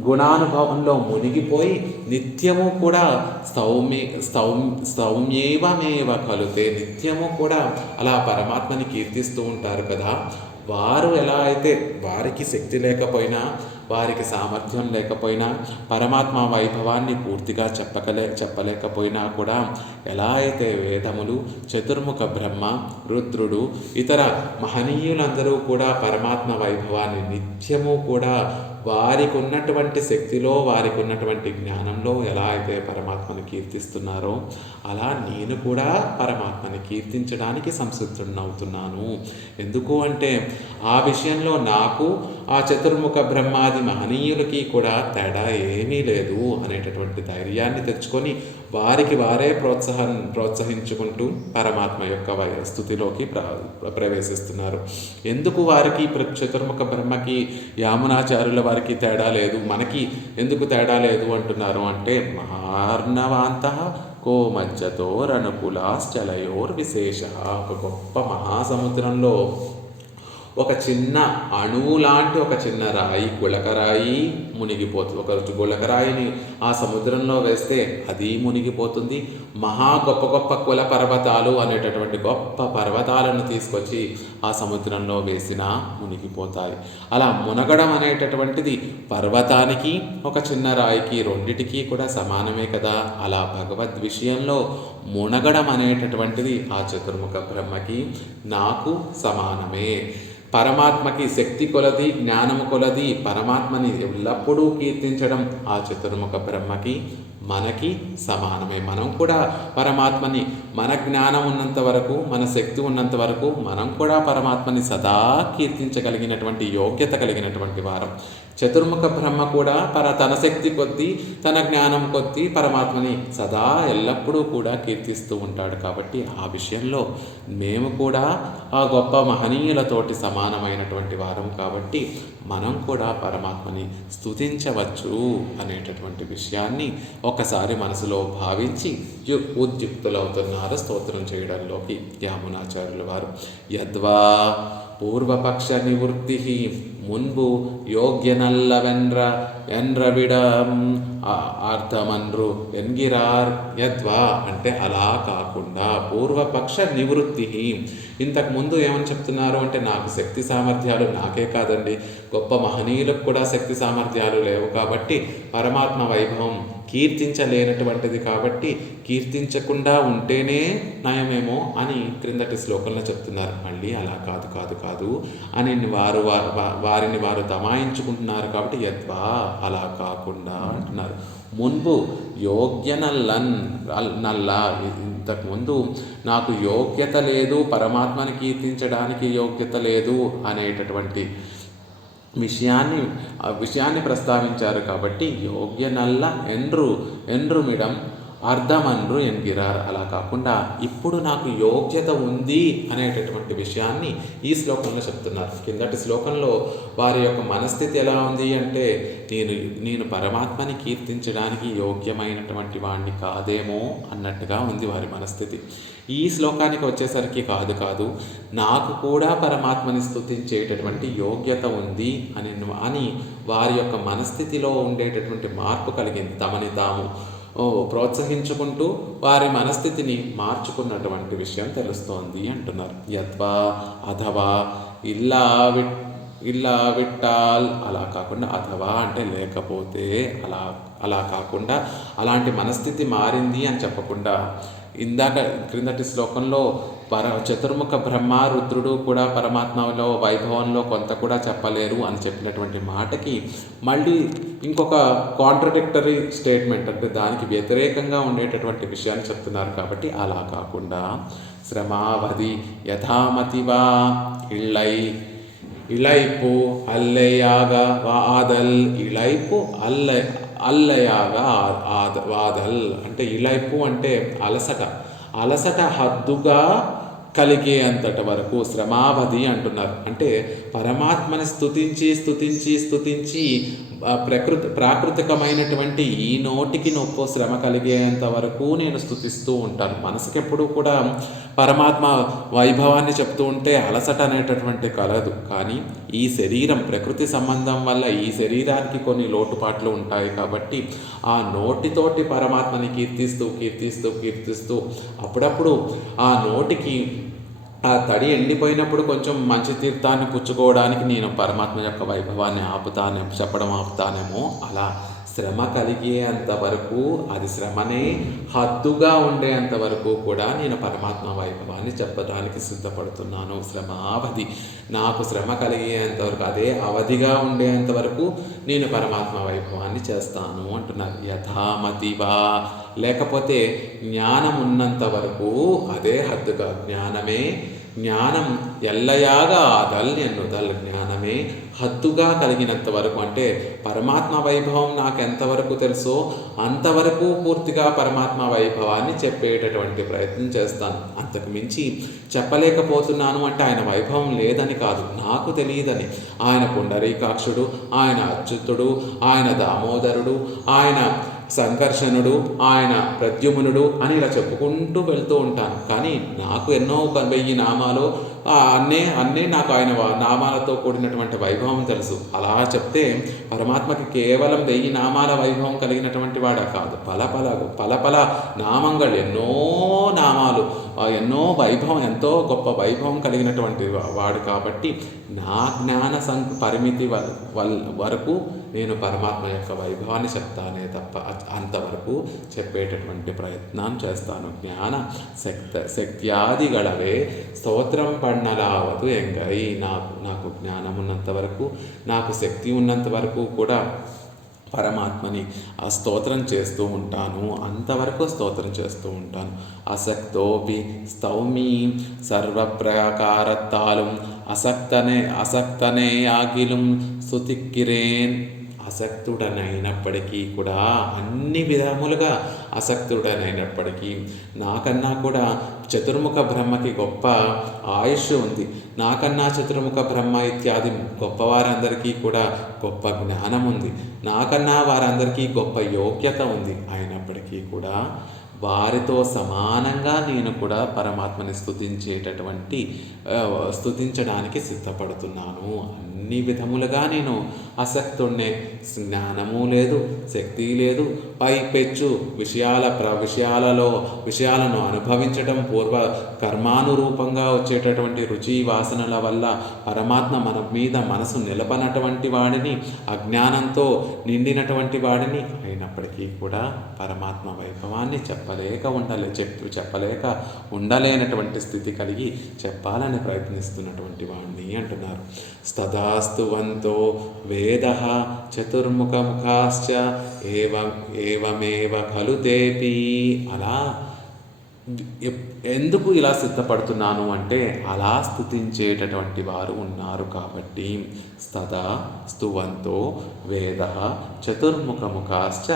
గుణానుభవంలో మునిగిపోయి నిత్యము కూడా స్తౌమ్యేవమేవ కలుతే, నిత్యము కూడా అలా పరమాత్మని కీర్తిస్తూ ఉంటారు కదా. వారు ఎలా అయితే వారికి శక్తి లేకపోయినా, వారికి సామర్థ్యం లేకపోయినా, పరమాత్మ వైభవాన్ని పూర్తిగా చెప్పలేకపోయినా కూడా, ఎలా అయితే వేదములు, చతుర్ముఖ బ్రహ్మ, రుద్రుడు, ఇతర మహనీయులందరూ కూడా పరమాత్మ వైభవాన్ని నిత్యము కూడా వారికి ఉన్నటువంటి శక్తిలో, వారికి ఉన్నటువంటి జ్ఞానంలో ఎలా అయితే పరమాత్మను కీర్తిస్తున్నారో, అలా నేను కూడా పరమాత్మని కీర్తించడానికి సంసిద్ధుడనవుతున్నాను. ఎందుకు అంటే ఆ విషయంలో నాకు ఆ చతుర్ముఖ బ్రహ్మాది మహనీయులకి కూడా తేడా ఏమీ లేదు అనేటటువంటి ధైర్యాన్ని తెచ్చుకొని వారికి వారే ప్రోత్సహించుకుంటూ పరమాత్మ యొక్క స్థుతిలోకి ప్రవేశిస్తున్నారు. ఎందుకు వారికి చతుర్ముఖ బ్రహ్మకి, యామునాచార్యుల వారికి తేడా లేదు, మనకి ఎందుకు తేడా లేదు అంటున్నారు అంటే మహార్ణవాంతః కోమజ్జతోరనుకులాశ్చలయోర్విశేష, ఒక గొప్ప మహాసముద్రంలో ఒక చిన్న అణువు లాంటి ఒక చిన్న రాయి, గులకరాయి మునిగిపోతుంది. ఒక గులకరాయిని ఆ సముద్రంలో వేస్తే అది మునిగిపోతుంది. మహా గొప్ప గొప్ప కుల పర్వతాలు అనేటటువంటి గొప్ప పర్వతాలను తీసుకొచ్చి ఆ సముద్రంలో వేసినా మునిగిపోతాయి. అలా మునగడం అనేటటువంటిది పర్వతానికి ఒక చిన్న రాయికి రెండిటికి కూడా సమానమే కదా. అలా భగవద్ విషయంలో మునగడం అనేటటువంటిది ఆ చతుర్ముఖ బ్రహ్మకి నాకు సమానమే. పరమాత్మకి శక్తి కొలది, జ్ఞానము కొలది పరమాత్మని ఎల్లప్పుడూ కీర్తించడం ఆ చతుర్ముఖ బ్రహ్మకి మనకి సమానమే. మనం కూడా పరమాత్మని, మన జ్ఞానం ఉన్నంత వరకు, మన శక్తి ఉన్నంత వరకు మనం కూడా పరమాత్మని సదా కీర్తించగలిగినటువంటి యోగ్యత కలిగినటువంటి వారం. చతుర్ముఖ బ్రహ్మ కూడా తన శక్తి కొద్దీ, తన జ్ఞానం కొద్దీ పరమాత్మని సదా ఎల్లప్పుడూ కూడా కీర్తిస్తూ ఉంటాడు. కాబట్టి ఆ విషయంలో మేము కూడా ఆ గొప్ప మహనీయులతోటి సమానమైనటువంటి వారం. కాబట్టి మనం కూడా పరమాత్మని స్తుతించవచ్చు అనేటటువంటి విషయాన్ని ఒకసారి మనసులో భావించి ఉద్యుక్తులవుతున్నారు స్తోత్రం చేయడంలోకి యామునాచార్యుల వారు. యద్వా పూర్వపక్ష నివృత్తి మున్పు యోగ్యనల్లవెన్ర ఎన్రవిడం అర్థమన్రు ఎన్గిరార్. యద్వా అంటే అలా కాకుండా, పూర్వపక్ష నివృత్తి. ఇంతకుముందు ఏమని చెప్తున్నారు అంటే, నాకు శక్తి సామర్థ్యాలు నాకే కాదండి, గొప్ప మహనీయులకు కూడా శక్తి సామర్థ్యాలు లేవు కాబట్టి పరమాత్మ వైభవం కీర్తించలేనటువంటిది, కాబట్టి కీర్తించకుండా ఉంటేనే నయమేమో అని క్రిందటి శ్లోకంలో చెప్తున్నారు. మళ్ళీ అలా కాదు కాదు కాదు అని వారిని వారు దమాయించుకుంటున్నారు. కాబట్టి యద్వా అలా కాకుండా అంటున్నారు. మున్పు నల్లా, ఇంతకుముందు నాకు యోగ్యత లేదు, పరమాత్మని కీర్తించడానికి యోగ్యత లేదు అనేటటువంటి విషయాన్ని ప్రస్తావించారు. కాబట్టి యోగ్యనల్ల ఎండ్రుమిడం అర్ధమన్రు ఎన్గిరార్. అలా కాకుండా ఇప్పుడు నాకు యోగ్యత ఉంది అనేటటువంటి విషయాన్ని ఈ శ్లోకంలో చెప్తున్నారు. కిందటి శ్లోకంలో వారి యొక్క మనస్థితి ఎలా ఉంది అంటే, నేను పరమాత్మని కీర్తించడానికి యోగ్యమైనటువంటి వాడిని కాదేమో అన్నట్టుగా ఉంది వారి మనస్థితి. ఈ శ్లోకానికి వచ్చేసరికి కాదు నాకు కూడా పరమాత్మని స్తుతించేటటువంటి యోగ్యత ఉంది అని వారి యొక్క మనస్థితిలో ఉండేటటువంటి మార్పు కలిగింది. తమని తాము ప్రోత్సహించుకుంటూ వారి మనస్థితిని మార్చుకున్నటువంటి విషయం తెలుస్తోంది అంటున్నారు. యద్వా అథవా ఇల్లా విట్టాల్. అలా కాకుండా, అథవా అంటే లేకపోతే, అలా కాకుండా అలాంటి మనస్థితి మారింది అని చెప్పకుండా, ఇందాక క్రిందటి శ్లోకంలో చతుర్ముఖ బ్రహ్మ రుద్రుడు కూడా పరమాత్మలో వైభవంలో కొంత కూడా చెప్పలేరు అని చెప్పినటువంటి మాటకి మళ్ళీ ఇంకొక కాంట్రడిక్టరీ స్టేట్మెంట్, అంటే దానికి వ్యతిరేకంగా ఉండేటటువంటి విషయాన్ని చెప్తున్నారు. కాబట్టి అలా కాకుండా శ్రమావధి యథామతివా ఇళైపు అల్లెయాగ వాదల్. ఇళైపు అల్లయాగా వాదల్ అంటే, ఇళైపు అంటే అలసట హద్దుగా కలిగే అంతటి వరకు శ్రమావధి అంటున్నారు. అంటే పరమాత్మని స్తుతించి ప్రాకృతికమైనటువంటి ఈ నోటికి నొప్పో శ్రమ కలిగేంత వరకు నేను స్తుతిస్తూ ఉంటాను. మనసుకెప్పుడు కూడా పరమాత్మ వైభవాన్ని చెప్తూ ఉంటే అలసట అనేటటువంటి కలదు. కానీ ఈ శరీరం ప్రకృతి సంబంధం వల్ల ఈ శరీరానికి కొన్ని లోటుపాట్లు ఉంటాయి. కాబట్టి ఆ నోటితోటి పరమాత్మని కీర్తిస్తూ అప్పుడప్పుడు ఆ నోటికి ఆ తడి ఎండిపోయినప్పుడు కొంచెం మంచి తీర్థాన్ని పుచ్చుకోవడానికి నేను పరమాత్మ యొక్క వైభవాన్ని చెప్పడం ఆపుతానేమో. అలా శ్రమ కలిగేంత వరకు, అది శ్రమనే హద్దుగా ఉండేంత వరకు కూడా నేను పరమాత్మ వైభవాన్ని చెప్పడానికి సిద్ధపడుతున్నాను. శ్రమావధి, నాకు శ్రమ కలిగేంత వరకు, అదే అవధిగా ఉండేంత వరకు నేను పరమాత్మ వైభవాన్ని చేస్తాను అంటున్నారు. యథామతివా, లేకపోతే జ్ఞానం ఉన్నంత వరకు అదే హద్దుగా, జ్ఞానం ఎల్లయాగా ఆదల్ ఎన్నుదల్, జ్ఞానమే హద్దుగా కలిగినంత వరకు, అంటే పరమాత్మ వైభవం నాకు ఎంతవరకు తెలుసో అంతవరకు పూర్తిగా పరమాత్మ వైభవాన్ని చెప్పేటటువంటి ప్రయత్నం చేస్తాను. అంతకు మించి చెప్పలేకపోతున్నాను అంటే ఆయన వైభవం లేదని కాదు, నాకు తెలియదని. ఆయన పుండరీకాక్షుడు, ఆయన అచ్యుతుడు, ఆయన దామోదరుడు, ఆయన సంకర్షణుడు, ఆయన ప్రద్యుమ్నుడు అని ఇలా చెప్పుకుంటూ వెళ్తూ ఉంటాను. కానీ నాకు ఎన్నో 1000 నామాలు అన్నీ నాకు ఆయన నామాలతో కూడినటువంటి వైభవం తెలుసు. అలా చెప్తే పరమాత్మకి కేవలం 1000 నామాల వైభవం కలిగినటువంటి వాడా కాదు. పల నామంగా ఎన్నో నామాలు, ఎన్నో వైభవం, ఎంతో గొప్ప వైభవం కలిగినటువంటి వాడు కాబట్టి నా జ్ఞాన పరిమితి వరకు నేను పరమాత్మ యొక్క వైభవాన్ని చెప్తానే తప్ప అంతవరకు చెప్పేటటువంటి ప్రయత్నం చేస్తాను. జ్ఞాన శక్త్యాదిగళవే స్తోత్రం పన్నలావదు ఎంగై. నాకు జ్ఞానం ఉన్నంత వరకు, నాకు శక్తి ఉన్నంత వరకు కూడా పరమాత్మని ఆ స్తోత్రం చేస్తూ ఉంటాను. అంతవరకు స్తోత్రం చేస్తూ ఉంటాను. అసక్తోపి స్తౌమీ సర్వప్రకారత్తాலும் అసక్తనే ఆగిலும் స్తుతిక్కిరేన్. అసక్తుడనైనప్పటికీ కూడా, అన్ని విధములుగా అసక్తుడనైనప్పటికీ, నాకన్నా కూడా చతుర్ముఖ బ్రహ్మకి గొప్ప ఆయుష్ ఉంది. నాకన్నా చతుర్ముఖ బ్రహ్మ ఇత్యాది గొప్పవారందరికీ కూడా గొప్ప జ్ఞానం ఉంది. నాకన్నా వారందరికీ గొప్ప యోగ్యత ఉంది. అయినప్పటికీ కూడా వారితో సమానంగా నేను కూడా పరమాత్మని స్తుతించడానికి సిద్ధపడుతున్నాను. అన్ని విధములుగా నేను అసక్తుడినే. జ్ఞానము లేదు, శక్తి లేదు, పైపెచ్చు విషయాలను అనుభవించడం, పూర్వ కర్మానురూపంగా వచ్చేటటువంటి రుచి వాసనల వల్ల పరమాత్మ మన మీద మనసు నిలపనటువంటి వాడిని, అజ్ఞానంతో నిండినటువంటి వాడిని. అయినప్పటికీ కూడా పరమాత్మ వైభవాన్ని చెప్పలేక ఉండలేనటువంటి స్థితి కలిగి చెప్పాలని ప్రయత్నిస్తున్నటువంటి వాడిని అంటున్నారు. స్తదాస్తువంతో వేదః చతుర్ముఖముఖాశ్చ ఏవమేవ ఖలు తేపి. అలా ఎందుకు ఇలా సిద్ధపడుతున్నాను అంటే, అలా స్తుతించేటటువంటి వారు ఉన్నారు కాబట్టి. స్తదా స్తువంతో వేదః చతుర్ముఖముఖాశ్చ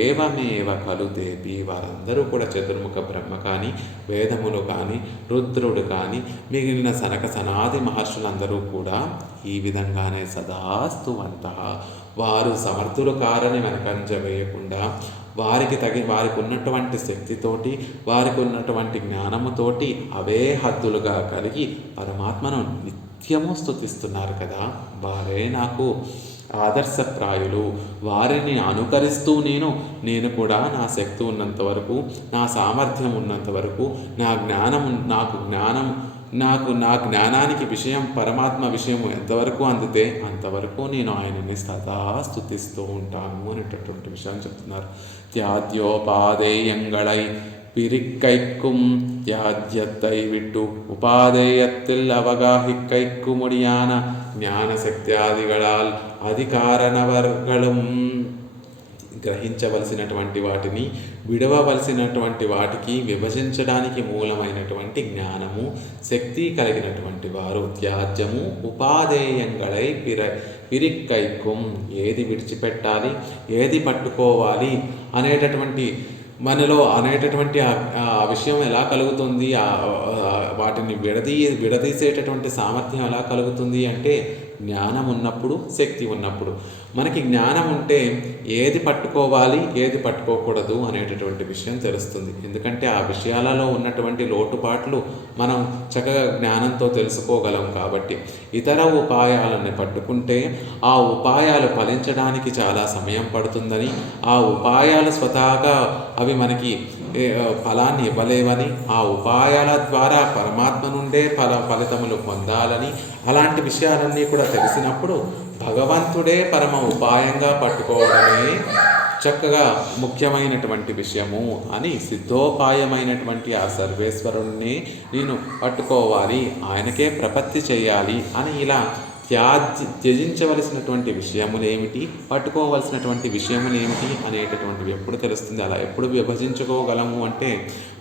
ఏవమేవ ఖలు తేపి. వారందరూ కూడా చతుర్ముఖ బ్రహ్మ కానీ, వేదములు కానీ, రుద్రుడు కానీ, మిగిలిన సనాది మహర్షులందరూ కూడా ఈ విధంగానే సదా స్తువంతః. వారు సమర్థులు కారని వెనకంజ వేయకుండా, వారికి ఉన్నటువంటి శక్తితోటి, వారికి ఉన్నటువంటి జ్ఞానముతోటి అవే హద్దులుగా కలిగి పరమాత్మను నిత్యము స్తుతిస్తున్నారు కదా. వారే నాకు ఆదర్శప్రాయులు. వారిని అనుకరిస్తూ నేను కూడా నా శక్తి ఉన్నంత వరకు, నా సామర్థ్యం ఉన్నంత వరకు, నాకు నా జ్ఞానానికి విషయం, పరమాత్మ విషయం ఎంతవరకు అందితే అంతవరకు నేను ఆయనని సదా స్తుతిస్తూ ఉంటాను అనేటటువంటి విషయాన్ని చెప్తున్నారు. త్యాద్యోపాదేయంగళై பிரிக்கைக்கும் தியாஜ்யத்தை விட்டு உபாதேயத்தில் அவகாஹிக்கைக்கு முடியான జ్ఞాన శక్త్యాదిగళాల్ అధికారనవర్గళం. గ్రహించవలసినటువంటి వాటిని విడవవలసినటువంటి వాటికి విభజించడానికి మూలమైనటువంటి జ్ఞానము, శక్తి కలిగినటువంటి వారు. త్యాజ్యము ఉపాదేయంగళై పిరిక్కైక్కుం. ఏది విడిచిపెట్టాలి, ఏది పట్టుకోవాలి అనేటటువంటి ఆ విషయం ఎలా కలుగుతుంది, వాటిని విడదీసేటటువంటి సామర్థ్యం ఎలా కలుగుతుంది అంటే, జ్ఞానం ఉన్నప్పుడు, శక్తి ఉన్నప్పుడు. మనకి జ్ఞానం ఉంటే ఏది పట్టుకోవాలి, ఏది పట్టుకోకూడదు అనేటటువంటి విషయం తెలుస్తుంది. ఎందుకంటే ఆ విషయాలలో ఉన్నటువంటి లోటుపాట్లు మనం చక్కగా జ్ఞానంతో తెలుసుకోగలం కాబట్టి. ఇతర ఉపాయాలను పట్టుకుంటే ఆ ఉపాయాలు ఫలించడానికి చాలా సమయం పడుతుందని, ఆ ఉపాయాలు స్వతహాగా అవి మనకి ఫలాన్ని ఇవ్వలేవని, ఆ ఉపాయాల ద్వారా పరమాత్మ నుండే ఫలితములు పొందాలని, అలాంటి విషయాలన్నీ కూడా తెలిసినప్పుడు భగవంతుడే పరమ ఉపాయంగా పట్టుకోవడమే చక్కగా ముఖ్యమైనటువంటి విషయము అని, సిద్ధోపాయమైనటువంటి ఆ సర్వేశ్వరుణ్ణి నేను పట్టుకోవాలి, ఆయనకే ప్రపత్తి చేయాలి అని ఇలా త్యజించవలసినటువంటి విషయములు ఏమిటి, పట్టుకోవలసినటువంటి విషయములు ఏమిటి అనేటటువంటివి ఎప్పుడు తెలుస్తుంది. అలా ఎప్పుడు విభజించుకోగలము అంటే,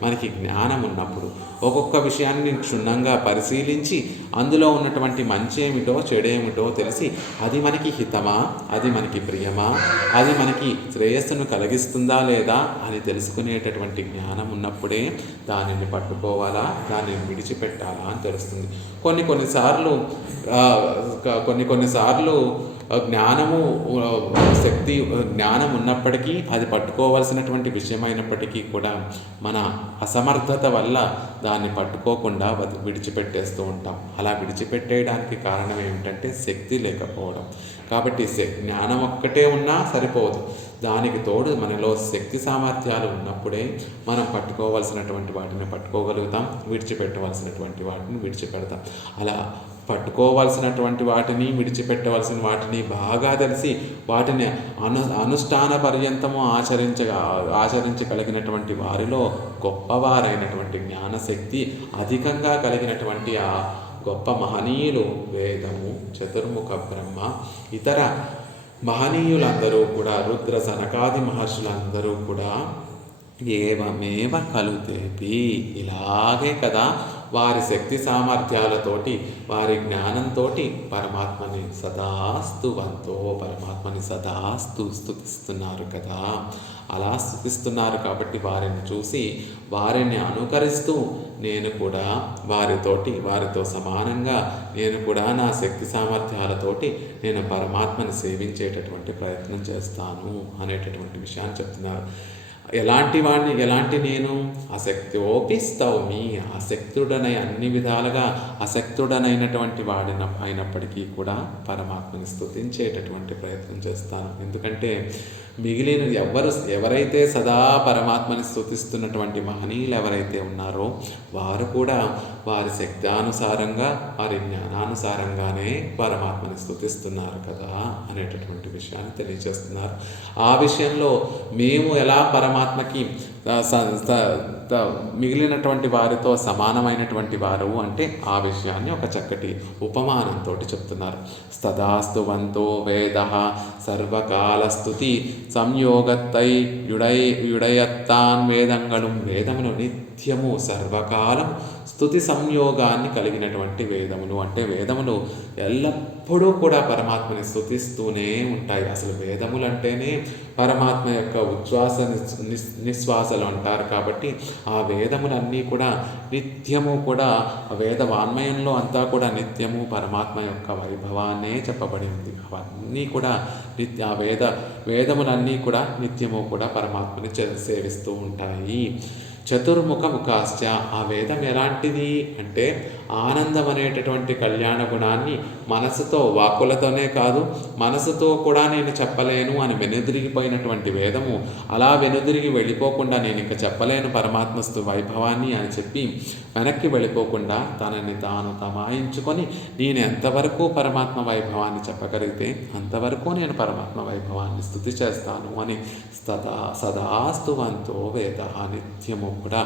మనకి జ్ఞానం ఉన్నప్పుడు. ఒక్కొక్క విషయాన్ని క్షుణ్ణంగా పరిశీలించి అందులో ఉన్నటువంటి మంచి ఏమిటో చెడేమిటో తెలిసి, అది మనకి హితమా, అది మనకి ప్రియమా, అది మనకి శ్రేయస్సును కలిగిస్తుందా లేదా అని తెలుసుకునేటటువంటి జ్ఞానం ఉన్నప్పుడే దానిని పట్టుకోవాలా, దానిని విడిచిపెట్టాలా అని తెలుస్తుంది. కొన్నిసార్లు కొన్నిసార్లు జ్ఞానము శక్తి జ్ఞానం ఉన్నప్పటికీ అది పట్టుకోవాల్సినటువంటి విషయమైనప్పటికీ కూడా మన అసమర్థత వల్ల దాన్ని పట్టుకోకుండా విడిచిపెట్టేస్తూ ఉంటాం. అలా విడిచిపెట్టేయడానికి కారణం ఏమిటంటే శక్తి లేకపోవడం. కాబట్టి జ్ఞానం ఒక్కటే ఉన్నా సరిపోదు, దానికి తోడు మనలో శక్తి సామర్థ్యాలు ఉన్నప్పుడే మనం పట్టుకోవాల్సినటువంటి వాటిని పట్టుకోగలుగుతాం, విడిచిపెట్టవలసినటువంటి వాటిని విడిచిపెడతాం. అలా పట్టుకోవాల్సినటువంటి వాటిని విడిచిపెట్టవలసిన వాటిని బాగా తెలిసి వాటిని అనుష్ఠాన పర్యంతము ఆచరించగలిగినటువంటి వారిలో గొప్పవారైనటువంటి జ్ఞానశక్తి అధికంగా కలిగినటువంటి ఆ గొప్ప మహనీయులు వేదము, చతుర్ముఖ బ్రహ్మ, ఇతర మహనీయులందరూ కూడా, రుద్ర సనకాది మహర్షులందరూ కూడా ఏవమేవ కలుతేపి, ఇలాగే కదా వారి శక్తి సామర్థ్యాలతోటి, వారి జ్ఞానంతో పరమాత్మని సదాస్తు స్తుతిస్తున్నారు కదా. అలా స్తుతిస్తున్నారు కాబట్టి వారిని చూసి, వారిని అనుకరిస్తూ నేను కూడా వారితో సమానంగా నేను కూడా నా శక్తి సామర్థ్యాలతోటి నేను పరమాత్మని సేవించేటటువంటి ప్రయత్నం చేస్తాను అనేటటువంటి విషయాన్ని చెప్తున్నారు. ఎలాంటి నేను అశక్తోపిస్తౌమి, అశక్తుడనై అన్ని విధాలుగా అశక్తుడనైనటువంటి అయినప్పటికీ కూడా పరమాత్మని స్తుతించేటటువంటి ప్రయత్నం చేస్తాను. ఎందుకంటే మిగిలిన ఎవరైతే సదా పరమాత్మని స్తుతిస్తున్నటువంటి మహనీయులు ఎవరైతే ఉన్నారో వారు కూడా వారి శక్తానుసారంగా, వారి జ్ఞానానుసారంగానే పరమాత్మని స్తుతిస్తున్నారు కదా అనేటటువంటి విషయాన్ని తెలియజేస్తున్నారు. ఆ విషయంలో మేము ఎలా పరమాత్మకి మిగిలినటువంటి వారితో సమానమైనటువంటి వారు అంటే ఆ విషయాన్ని ఒక చక్కటి ఉపమానంతో చెప్తున్నారు. స్తదాస్తువంతో వేద సర్వకాలస్తుతి సంయోగత్తై యుడయత్తాన్ వేదంగళం, వేదములు నిత్యము సర్వకాలం స్తుతి సంయోగాన్ని కలిగినటువంటి వేదములు అంటే వేదములు ఎల్లప్పుడూ కూడా పరమాత్మని స్తుతిస్తూనే ఉంటాయి. అసలు వేదములు అంటేనే పరమాత్మ యొక్క ఉచ్ఛ్వాస నిశ్వాసలు అంటారు. కాబట్టి ఆ వేదములన్నీ కూడా నిత్యము కూడా, వేద వాన్మయంలో అంతా కూడా నిత్యము పరమాత్మ యొక్క వైభవాన్నే చెప్పబడి ఉంది. అవన్నీ కూడా వేదములన్నీ కూడా నిత్యము కూడా పరమాత్మని సేవిస్తూ ఉంటాయి. చతుర్ముఖ ముఖాశ్చ, ఆ వేదం ఎలాంటిది అంటే ఆనందం అనేటటువంటి కళ్యాణ గుణాన్ని మనసుతో, వాక్కులతోనే కాదు మనసుతో కూడా నేను చెప్పలేను అని వెనుదిరిగిపోయినటువంటి వేదము అలా వెనుదిరిగి వెళ్ళిపోకుండా నేను ఇంకా చెప్పలేను పరమాత్మస్తు వైభవాన్ని అని చెప్పి వెనక్కి వెళ్ళిపోకుండా తనని తాను తమాయించుకొని నేను ఎంతవరకు పరమాత్మ వైభవాన్ని చెప్పగలిగితే అంతవరకు నేను పరమాత్మ వైభవాన్ని స్తుతి చేస్తాను అని సదాస్తువంతో వేద, నిత్యము కూడా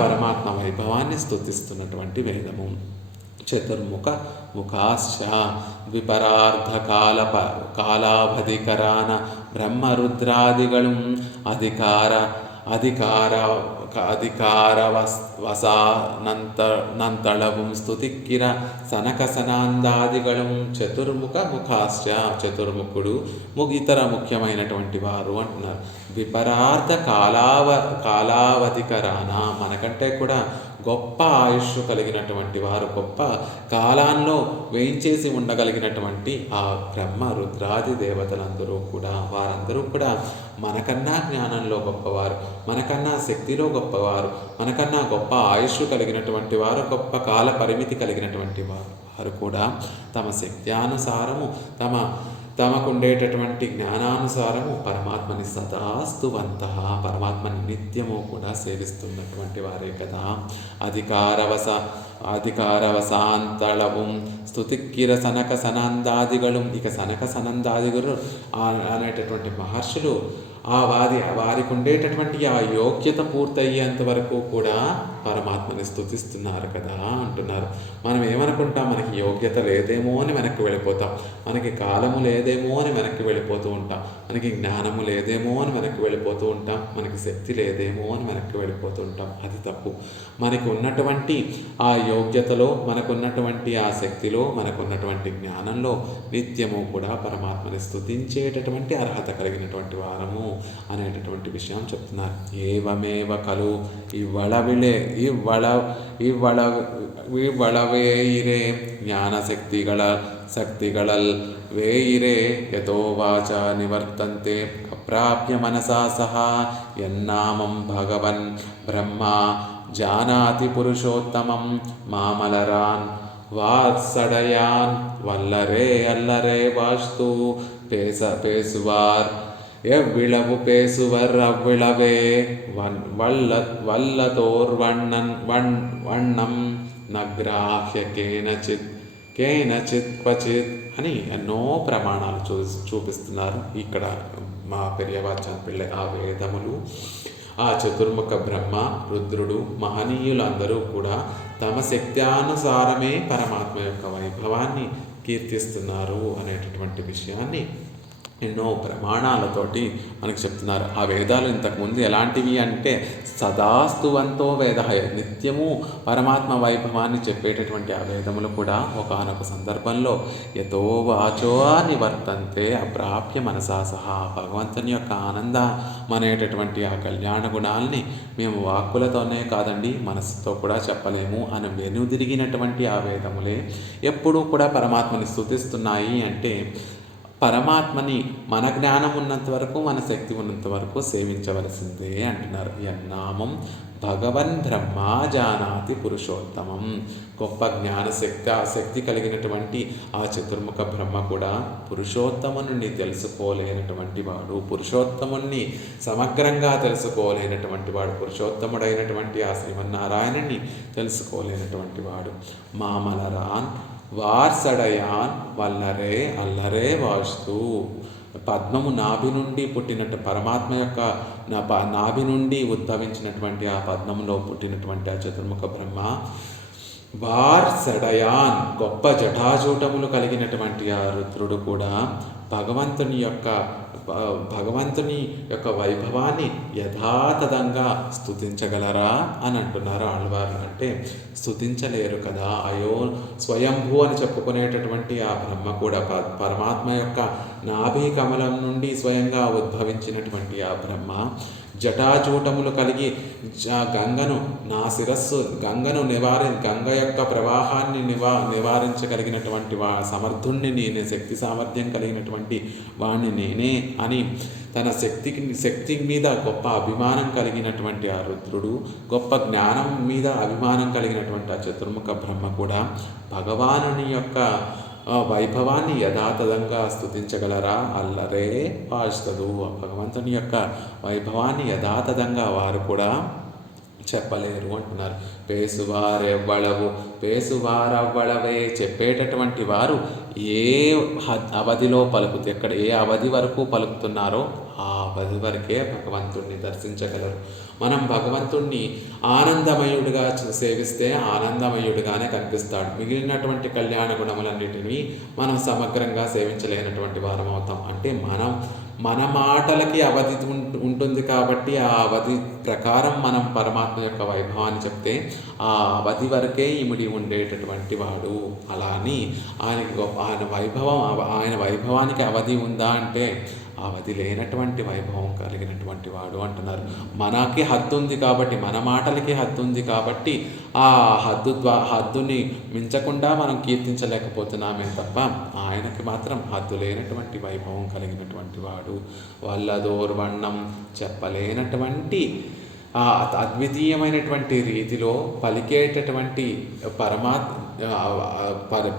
పరమాత్మ వైభవాన్ని స్తుతిస్తున్నటువంటి వేదము. చతుర్ముఖ ముఖాశ్చ కాలావధికరాన బ్రహ్మరుద్రాదిగళం అధికారవసానంతళవం స్తుతిక్కిర సనకసనాందాదిగళం. చతుర్ముఖ ముఖాశ్చ, చతుర్ముఖుడు ఇతర ముఖ్యమైనటువంటి వారు అంటున్నారు. విపరార్థ కాలావధికరాన, మనకంటే కూడా గొప్ప ఆయుష్ కలిగినటువంటి వారు, గొప్ప కాలాల్లో వేయించేసి ఉండగలిగినటువంటి ఆ బ్రహ్మ రుద్రాది దేవతలందరూ కూడా, వారందరూ కూడా మనకన్నా జ్ఞానంలో గొప్పవారు, మనకన్నా శక్తిలో గొప్పవారు, మనకన్నా గొప్ప ఆయుష్ కలిగినటువంటి వారు, గొప్ప కాల పరిమితి కలిగినటువంటి వారు కూడా తమ శక్త్యానుసారము తమకుండేటటువంటి జ్ఞానానుసారము పరమాత్మని సదాస్తువంత, పరమాత్మని నిత్యము కూడా సేవిస్తున్నటువంటి వారే కదా. అధికారవసాంతళవం స్తుతిక్కిర సనక సనందాదిగళం. ఇక సనక సనందాదిగలు అనేటటువంటి మహర్షులు వారికి ఉండేటటువంటి ఆ యోగ్యత పూర్తయ్యేంత వరకు కూడా పరమాత్మని స్తుతిస్తున్నారు కదా అంటున్నారు. మనం ఏమనుకుంటాం, మనకి యోగ్యత లేదేమో అని వెనక్కి వెళ్ళిపోతాం, మనకి కాలము లేదేమో అని వెనక్కి వెళ్ళిపోతూ ఉంటాం, మనకి జ్ఞానము లేదేమో అని వెనక్కి వెళ్ళిపోతూ ఉంటాం, మనకి శక్తి లేదేమో అని వెనక్కి వెళ్ళిపోతూ ఉంటాం. అది తప్పు. మనకి ఉన్నటువంటి ఆ యోగ్యతలో, మనకున్నటువంటి ఆ శక్తిలో, మనకున్నటువంటి జ్ఞానంలో నిత్యము కూడా పరమాత్మని స్తుతించేటటువంటి అర్హత కలిగినటువంటి వారము అనేటటువంటి విషయం చెప్తున్నారు. ఏవమేవ కలు ఇవ్వళవేయిరే జ్ఞానశక్తిಗಳల్ వేయిరే యతో వాచ నివర్తంతే అప్రాప్య మనసా సహా యన్నామం భగవన్ బ్రహ్మ జానాతి పురుషోత్తమం మామలరాన్ వాత్సడయాన్ వల్లరే అల్లరే వాస్తు పేసువార్ எவ்விளவு பேசுவர் அவ்விளவே వన్నం నగ్రాహ్య కేనచిత్ క్వచిత్ అని ఎన్నో ప్రమాణాలు చూపిస్తున్నారు. ఇక్కడ మా పెరియవాచాన్ పిళ్ళై ఆ వేదములు, ఆ చతుర్ముఖ బ్రహ్మ, రుద్రుడు, మహనీయులందరూ కూడా తమ శక్త్యానుసారమే పరమాత్మ యొక్క వైభవాన్ని కీర్తిస్తున్నారు అనేటటువంటి విషయాన్ని ఎన్నో ప్రమాణాలతోటి మనకు చెప్తున్నారు. ఆ వేదాలు ఇంతకుముందు ఎలాంటివి అంటే సదాస్తువంతో వేద, నిత్యము పరమాత్మ వైభవాన్ని చెప్పేటటువంటి ఆ వేదములు కూడా ఒకానొక సందర్భంలో యతో వాచో నివర్తంతే అప్రాప్య మనసా సహా, భగవంతుని యొక్క ఆనందం అనేటటువంటి ఆ కళ్యాణ గుణాలని మేము వాక్కులతోనే కాదండి మనసుతో కూడా చెప్పలేము అని వెనుదిరిగినటువంటి ఆ వేదములే ఎప్పుడూ కూడా పరమాత్మని స్తుతిస్తున్నాయి. అంటే పరమాత్మని మన జ్ఞానం ఉన్నంత వరకు, మన శక్తి ఉన్నంత వరకు సేవించవలసిందే అంటున్నారు. యన్నామం భగవన్ బ్రహ్మ జానాతి పురుషోత్తమం. గొప్ప జ్ఞానశక్తి, ఆ శక్తి కలిగినటువంటి ఆ చతుర్ముఖ బ్రహ్మ కూడా పురుషోత్తముని తెలుసుకోలేనటువంటి వాడు, పురుషోత్తముని సమగ్రంగా తెలుసుకోలేనటువంటి వాడు, పురుషోత్తముడైనటువంటి ఆ శ్రీమన్నారాయణుని తెలుసుకోలేనటువంటి వాడు. మామలరాన్ వార్సడయాన్ వల్లరే అల్లరే వాస్తు. పద్మము నాభి నుండి పుట్టినట్టు పరమాత్మ యొక్క నాభి నుండి ఉద్భవించినటువంటి ఆ పద్మములో పుట్టినటువంటి ఆ చతుర్ముఖ బ్రహ్మ వార్సడయాన్ గొప్ప జటాజూటములు కలిగినటువంటి ఆ రుద్రుడు కూడా భగవంతుని యొక్క వైభవాన్ని యథాతథంగా స్తుతించగలరా అని అంటున్నారు ఆళ్వారు. అంటే స్తుతించలేరు కదా. అయో స్వయంభూ అని చెప్పుకునేటటువంటి ఆ బ్రహ్మ కూడా పరమాత్మ యొక్క నాభి కమలం నుండి స్వయంగా ఉద్భవించినటువంటి ఆ బ్రహ్మ జటాజూటములు కలిగి గంగ యొక్క ప్రవాహాన్ని నివారించగలిగినటువంటి సమర్థుణ్ణి నేనే, శక్తి సామర్థ్యం కలిగినటువంటి వాణ్ణి నేనే అని తన శక్తి మీద గొప్ప అభిమానం కలిగినటువంటి ఆ రుద్రుడు, గొప్ప జ్ఞానం మీద అభిమానం కలిగినటువంటి ఆ చతుర్ముఖ బ్రహ్మ కూడా భగవానుని యొక్క వైభవాన్ని యథాతథంగా స్తుతించగలరా? అల్లరే వాస్తదు. భగవంతుని యొక్క వైభవాన్ని యథాతథంగా వారు కూడా చెప్పలేరు అంటున్నారు. పేసువారవ్వళవే చెప్పేటటువంటి వారు ఏ అవధిలో ఎక్కడ ఏ అవధి వరకు పలుకుతున్నారో ఆ అవధి వరకే భగవంతుణ్ణి దర్శించగలరు. మనం భగవంతుణ్ణి ఆనందమయుడిగా సేవిస్తే ఆనందమయుడిగానే కనిపిస్తాడు. మిగిలినటువంటి కళ్యాణ గుణములన్నిటినీ మనం సమగ్రంగా సేవించలేనటువంటి వారం అవుతాం. అంటే మన మాటలకి అవధి ఉంటుంది కాబట్టి ఆ అవధి ప్రకారం మనం పరమాత్మ యొక్క వైభవాన్ని చెప్తే ఆ అవధి వరకే ఇమిడి ఉండేటటువంటి వాడు. అలా అని ఆయన వైభవానికి అవధి ఉందా అంటే అవధి లేనటువంటి వైభవం కలిగినటువంటి వాడు అంటున్నారు. మనకి హద్దు ఉంది కాబట్టి, మన మాటలకి హద్దు ఉంది కాబట్టి ఆ హద్దుని మించకుండా మనం కీర్తించలేకపోతున్నామే తప్ప ఆయనకి మాత్రం హద్దు లేనటువంటి వైభవం కలిగినటువంటి వాడు. వల్లదోర్వణం చెప్పలేనటువంటి అద్వితీయమైనటువంటి రీతిలో పలికేటటువంటి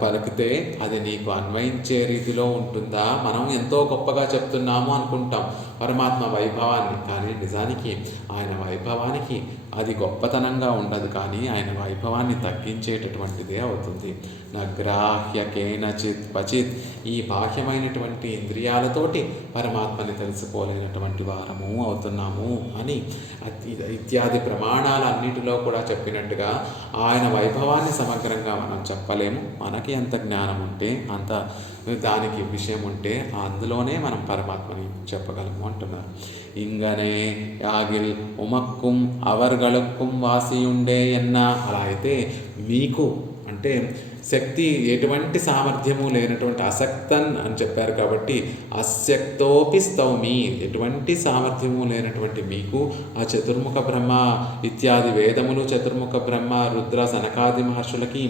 పలికితే అది నీకు అన్వయించే రీతిలో ఉంటుందా? మనం ఎంతో గొప్పగా చెప్తున్నాము అనుకుంటాం పరమాత్మ వైభవాన్ని, కానీ నిజానికి ఆయన వైభవానికి అది గొప్పతనంగా ఉండదు, కానీ ఆయన వైభవాన్ని తగ్గించేటటువంటిదే అవుతుంది. నగ్రాహ్య కేనచిత్ క్వచిత్. ఈ బాహ్యమైనటువంటి ఇంద్రియాలతోటి పరమాత్మని తెలుసుకోలేనటువంటి వారము అవుతున్నాము అని ఇత్యాది ప్రమాణాలన్నిటిలో కూడా చెప్పినట్టుగా ఆయన వైభవాన్ని సమగ్రంగా మనం చెప్పలేము. మనకి ఎంత జ్ఞానం ఉంటే అంత దానికి విషయం ఉంటే అందులోనే మనం పరమాత్మని చెప్పగలము అంటున్నారు. ఇంగనే యాగిల్ ఉమక్కుం అవర్గళుక్కుం వాసియుండే ఎన్న. అలా అయితే మీకు అంటే శక్తి ఎటువంటి సామర్థ్యము లేనటువంటి అసక్తన్ అని చెప్పారు కాబట్టి అశక్తోపి స్తౌమి, ఎటువంటి సామర్థ్యము లేనటువంటి మీకు ఆ చతుర్ముఖ బ్రహ్మ ఇత్యాది వేదములు, చతుర్ముఖ బ్రహ్మ, రుద్ర, సనకాది మహర్షులకి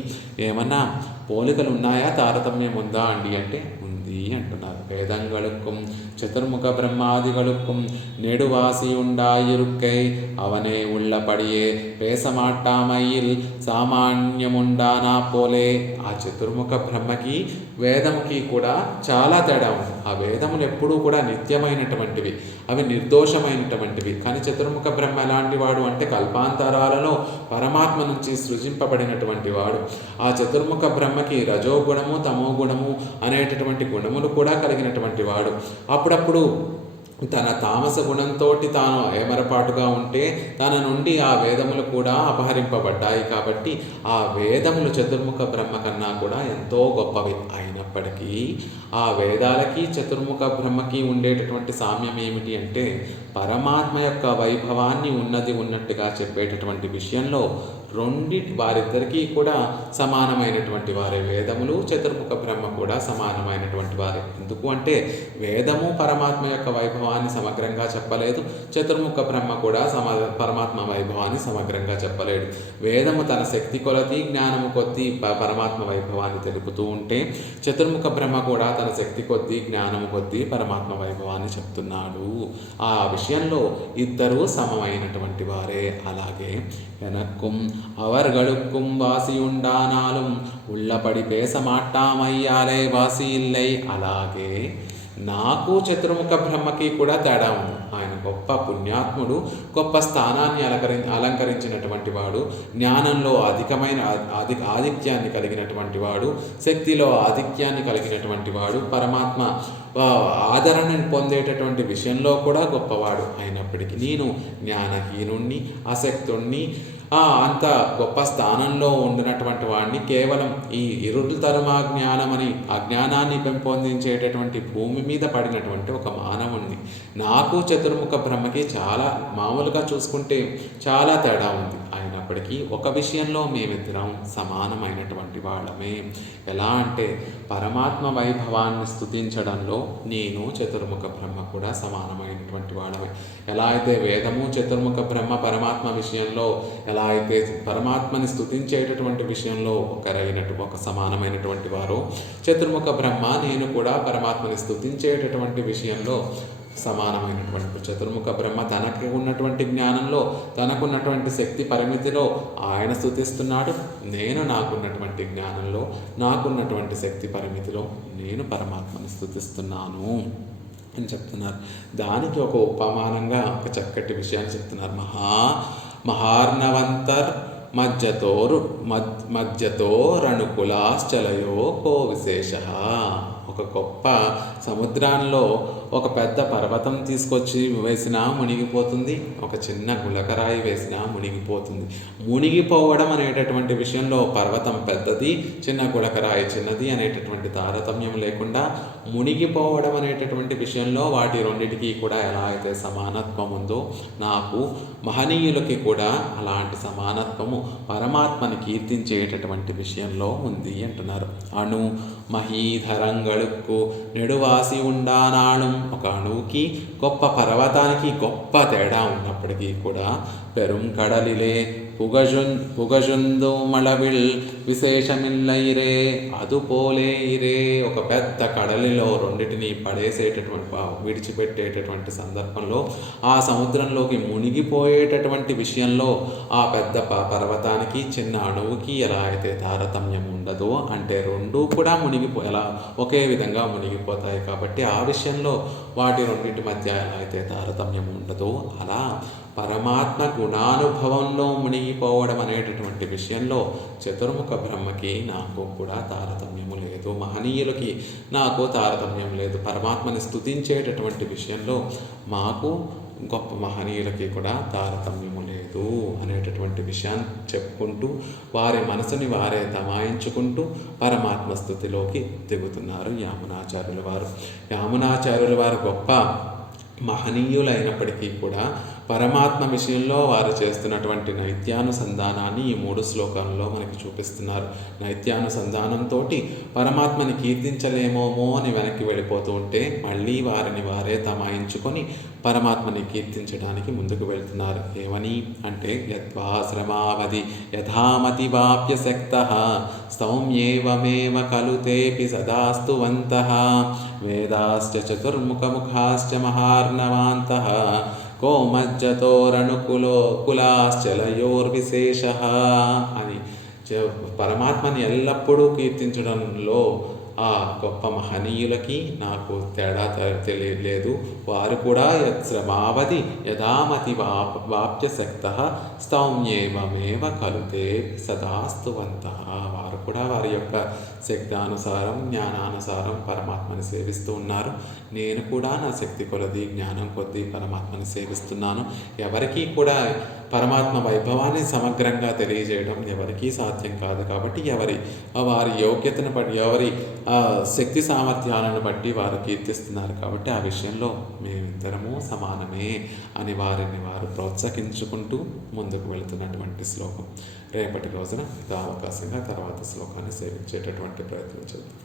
ఏమన్నా పోలికలు ఉన్నాయా, తారతమ్యం ఉందా అండి అంటే ఉంది అంటున్నారు. వేదంగళుక్కుం చతుర్ముఖ బ్రహ్మాదిగళుక్కుం நெடுவாசி உண்டாயிருக்கை அவனே உள்ளபடியே பேசமாட்டாமையில் సామాన్యముండానా పోలే. ఆ చతుర్ముఖ బ్రహ్మకి వేదముకి కూడా చాలా తేడా ఉంది. ఆ వేదములు ఎప్పుడూ కూడా నిత్యమైనటువంటివి, అవి నిర్దోషమైనటువంటివి. కానీ చతుర్ముఖ బ్రహ్మ ఎలాంటి వాడు అంటే కల్పాంతరాలలో పరమాత్మ నుంచి సృజింపబడినటువంటి వాడు. ఆ చతుర్ముఖ బ్రహ్మకి రజోగుణము, తమోగుణము అనేటటువంటి గుణములు కూడా కలిగినటువంటి వాడు. అప్పుడప్పుడు తన తామస గుణంతో తాను ఏమరపాటుగా ఉంటే తన నుండి ఆ వేదములు కూడా అపహరింపబడ్డాయి. కాబట్టి ఆ వేదములు చతుర్ముఖ బ్రహ్మ కన్నా కూడా ఎంతో గొప్పవి. అయినప్పటికీ ఆ వేదాలకి చతుర్ముఖ బ్రహ్మకి ఉండేటటువంటి సామ్యం ఏమిటి అంటే పరమాత్మ యొక్క వైభవాన్ని ఉన్నట్టుగా చెప్పేటటువంటి విషయంలో వారిద్దరికీ కూడా సమానమైనటువంటి వారే. వేదములు, చతుర్ముఖ బ్రహ్మ కూడా సమానమైనటువంటి వారే. ఎందుకు అంటే వేదము పరమాత్మ యొక్క వైభవాన్ని సమగ్రంగా చెప్పలేదు, చతుర్ముఖ బ్రహ్మ కూడా పరమాత్మ వైభవాన్ని సమగ్రంగా చెప్పలేడు. వేదము తన శక్తి కొలది, జ్ఞానము కొద్దీ పరమాత్మ వైభవాన్ని తెలుపుతూ ఉంటే చతుర్ముఖ బ్రహ్మ కూడా తన శక్తి కొద్దీ, జ్ఞానము కొద్దీ పరమాత్మ వైభవాన్ని చెప్తున్నాడు. ఆ విషయంలో ఇద్దరూ సమమైనటువంటి వారే. అలాగే వెనక్కుం அவர்களுக்கும் வாசியுண்டானாலும் உள்ளபடி பேச மாட்டாమయ్యాలే వాసి ఇల్లై. అలాగే నాకు చతుర్ముఖ బ్రహ్మకి కూడా తేడా ఉంది. ఆయన గొప్ప పుణ్యాత్ముడు, గొప్ప స్థానాన్ని అలంకరించినటువంటి వాడు, జ్ఞానంలో ఆధిక్యాన్ని కలిగినటువంటి వాడు, శక్తిలో ఆధిక్యాన్ని కలిగినటువంటి వాడు, పరమాత్మ ఆదరణను పొందేటటువంటి విషయంలో కూడా గొప్పవాడు. అయినప్పటికీ నేను జ్ఞానహీనుణ్ణి, అశక్తుణ్ణి, అంత గొప్ప స్థానంలో ఉండినటువంటి వాడిని కేవలం ఈ ఇరుతరమా జ్ఞానమని అజ్ఞానాన్ని పెంపొందించేటటువంటి భూమి మీద పడినటువంటి ఒక మానవుణ్ణి. నాకు చతుర్ముఖ బ్రహ్మకి చాలా మామూలుగా చూసుకుంటే చాలా తేడా ఉంది. అయినప్పటికీ ఒక విషయంలో మేమిద్దరం సమానమైనటువంటి వాళ్ళమే. ఎలా అంటే పరమాత్మ వైభవాన్ని స్తుతించడంలో నేను చతుర్ముఖ బ్రహ్మ కూడా సమానమైనటువంటి వాళ్ళమే. ఎలా అయితే వేదము, చతుర్ముఖ బ్రహ్మ పరమాత్మ విషయంలో, ఎలా అయితే పరమాత్మని స్తుతించేటటువంటి విషయంలో ఒక సమానమైనటువంటి వారు, చతుర్ముఖ బ్రహ్మ నేను కూడా పరమాత్మని స్తుతించేటటువంటి విషయంలో సమానమైనటువంటి. చతుర్ముఖ బ్రహ్మ తనకి ఉన్నటువంటి జ్ఞానంలో, తనకున్నటువంటి శక్తి పరిమితిలో ఆయన స్తుతిస్తున్నాడు. నేను నాకున్నటువంటి జ్ఞానంలో, నాకున్నటువంటి శక్తి పరిమితిలో నేను పరమాత్మని స్తుతిస్తున్నాను అని చెప్తున్నారు. దానికి ఒక ఉపమానంగా ఒక చక్కటి విషయాన్ని చెప్తున్నారు. మహార్ణవంతర్ మధ్యతో రణుకులాశ్చలయో కో విశేష. ఒక గొప్ప సముద్రంలో ఒక పెద్ద పర్వతం తీసుకొచ్చి వేసినా మునిగిపోతుంది, ఒక చిన్న గులకరాయి వేసినా మునిగిపోతుంది. మునిగిపోవడం అనేటటువంటి విషయంలో పర్వతం పెద్దది, చిన్న గులకరాయి చిన్నది అనేటటువంటి తారతమ్యం లేకుండా మునిగిపోవడం అనేటటువంటి విషయంలో వాటి రెండిటికి కూడా ఎలా అయితే సమానత్వం ఉందో నాకు మహనీయులకి కూడా అలాంటి సమానత్వము పరమాత్మని కీర్తించేటటువంటి విషయంలో ఉంది అంటున్నారు. అణు మహీధరంగళుక్కు నెడువాసి ఉండానాళం. ఒక అణువుకి గొప్ప పర్వతానికి గొప్ప తేడా ఉన్నప్పటికీ కూడా పెరుంకడలిలే పుగజుందు మళవిల్ విశేషమిల్లైరే అదుపోలే ఇరే. ఒక పెద్ద కడలిలో రెండిటిని విడిచిపెట్టేటటువంటి సందర్భంలో ఆ సముద్రంలోకి మునిగిపోయేటటువంటి విషయంలో ఆ పెద్ద పర్వతానికి చిన్న అణువుకి ఎలా అయితే తారతమ్యం ఉండదో, అంటే రెండూ కూడా ఎలా ఒకే విధంగా మునిగిపోతాయి. కాబట్టి ఆ విషయంలో వాటి రెండింటి మధ్య ఎలా అయితే తారతమ్యం ఉండదో అలా పరమాత్మ గుణానుభవంలో మునిగిపోవడం అనేటటువంటి విషయంలో చతుర్ముఖ బ్రహ్మకి నాకు కూడా తారతమ్యము లేదు, మహనీయులకి నాకు తారతమ్యం లేదు. పరమాత్మని స్తుతించేటటువంటి విషయంలో మాకు గొప్ప మహనీయులకి కూడా తారతమ్యము లేదు అనేటటువంటి విషయాన్ని చెప్పుకుంటూ వారి మనసుని వారే దమాయించుకుంటూ పరమాత్మ స్థుతిలోకి దిగుతున్నారు యామునాచార్యుల వారు. యామునాచార్యుల వారు గొప్ప మహనీయులైనప్పటికీ కూడా పరమాత్మ విషయంలో వారు చేస్తున్నటువంటి నైత్యానుసంధానాన్ని ఈ 3 శ్లోకాల్లో మనకి చూపిస్తున్నారు. నైత్యానుసంధానంతో పరమాత్మని కీర్తించలేమోమో అని వెనక్కి వెళ్ళిపోతూ ఉంటే మళ్ళీ వారిని వారే తమాయించుకొని పరమాత్మని కీర్తించడానికి ముందుకు వెళ్తున్నారు. ఏమని అంటే యద్వా శ్రమావధి యథామతి వాప్య శక్తః స్తౌమ్యేవమేవ ఖలు తేపి సదాస్తువంతః వేదాశ్చ చతుర్ముఖముఖాశ్చ మహార్ణవాంతః కులాశ్చలయోర్విశేషః అని పరమాత్మని ఎల్లప్పుడూ కీర్తించడంలో ఆ గొప్ప మహనీయులకి నాకు తేడా తెలియలేదు. వారు కూడా శ్రమావధి యథామతి వాప్య శక్తః స్తౌమ్యేవమేవ కలుతే సదాస్తువంతః. వారు కూడా వారి యొక్క శక్తానుసారం జ్ఞానానుసారం పరమాత్మని సేవిస్తూ ఉన్నారు. నేను కూడా నా శక్తి కొలది జ్ఞానం కొద్దీ పరమాత్మని సేవిస్తున్నాను. ఎవరికీ కూడా పరమాత్మ వైభవాన్ని సమగ్రంగా తెలియజేయడం ఎవరికీ సాధ్యం కాదు. కాబట్టి వారి యోగ్యతను బట్టి ఎవరి శక్తి సామర్థ్యాలను బట్టి వారు కీర్తిస్తున్నారు. కాబట్టి ఆ విషయంలో మేమిద్దరము సమానమే అని వారిని వారు ప్రోత్సహించుకుంటూ ముందుకు వెళుతున్నటువంటి శ్లోకం. రేపటి రోజున అవకాశంగా తర్వాత శ్లోకాన్ని సేవించేటటువంటి ప్రయత్నం చేద్దాం.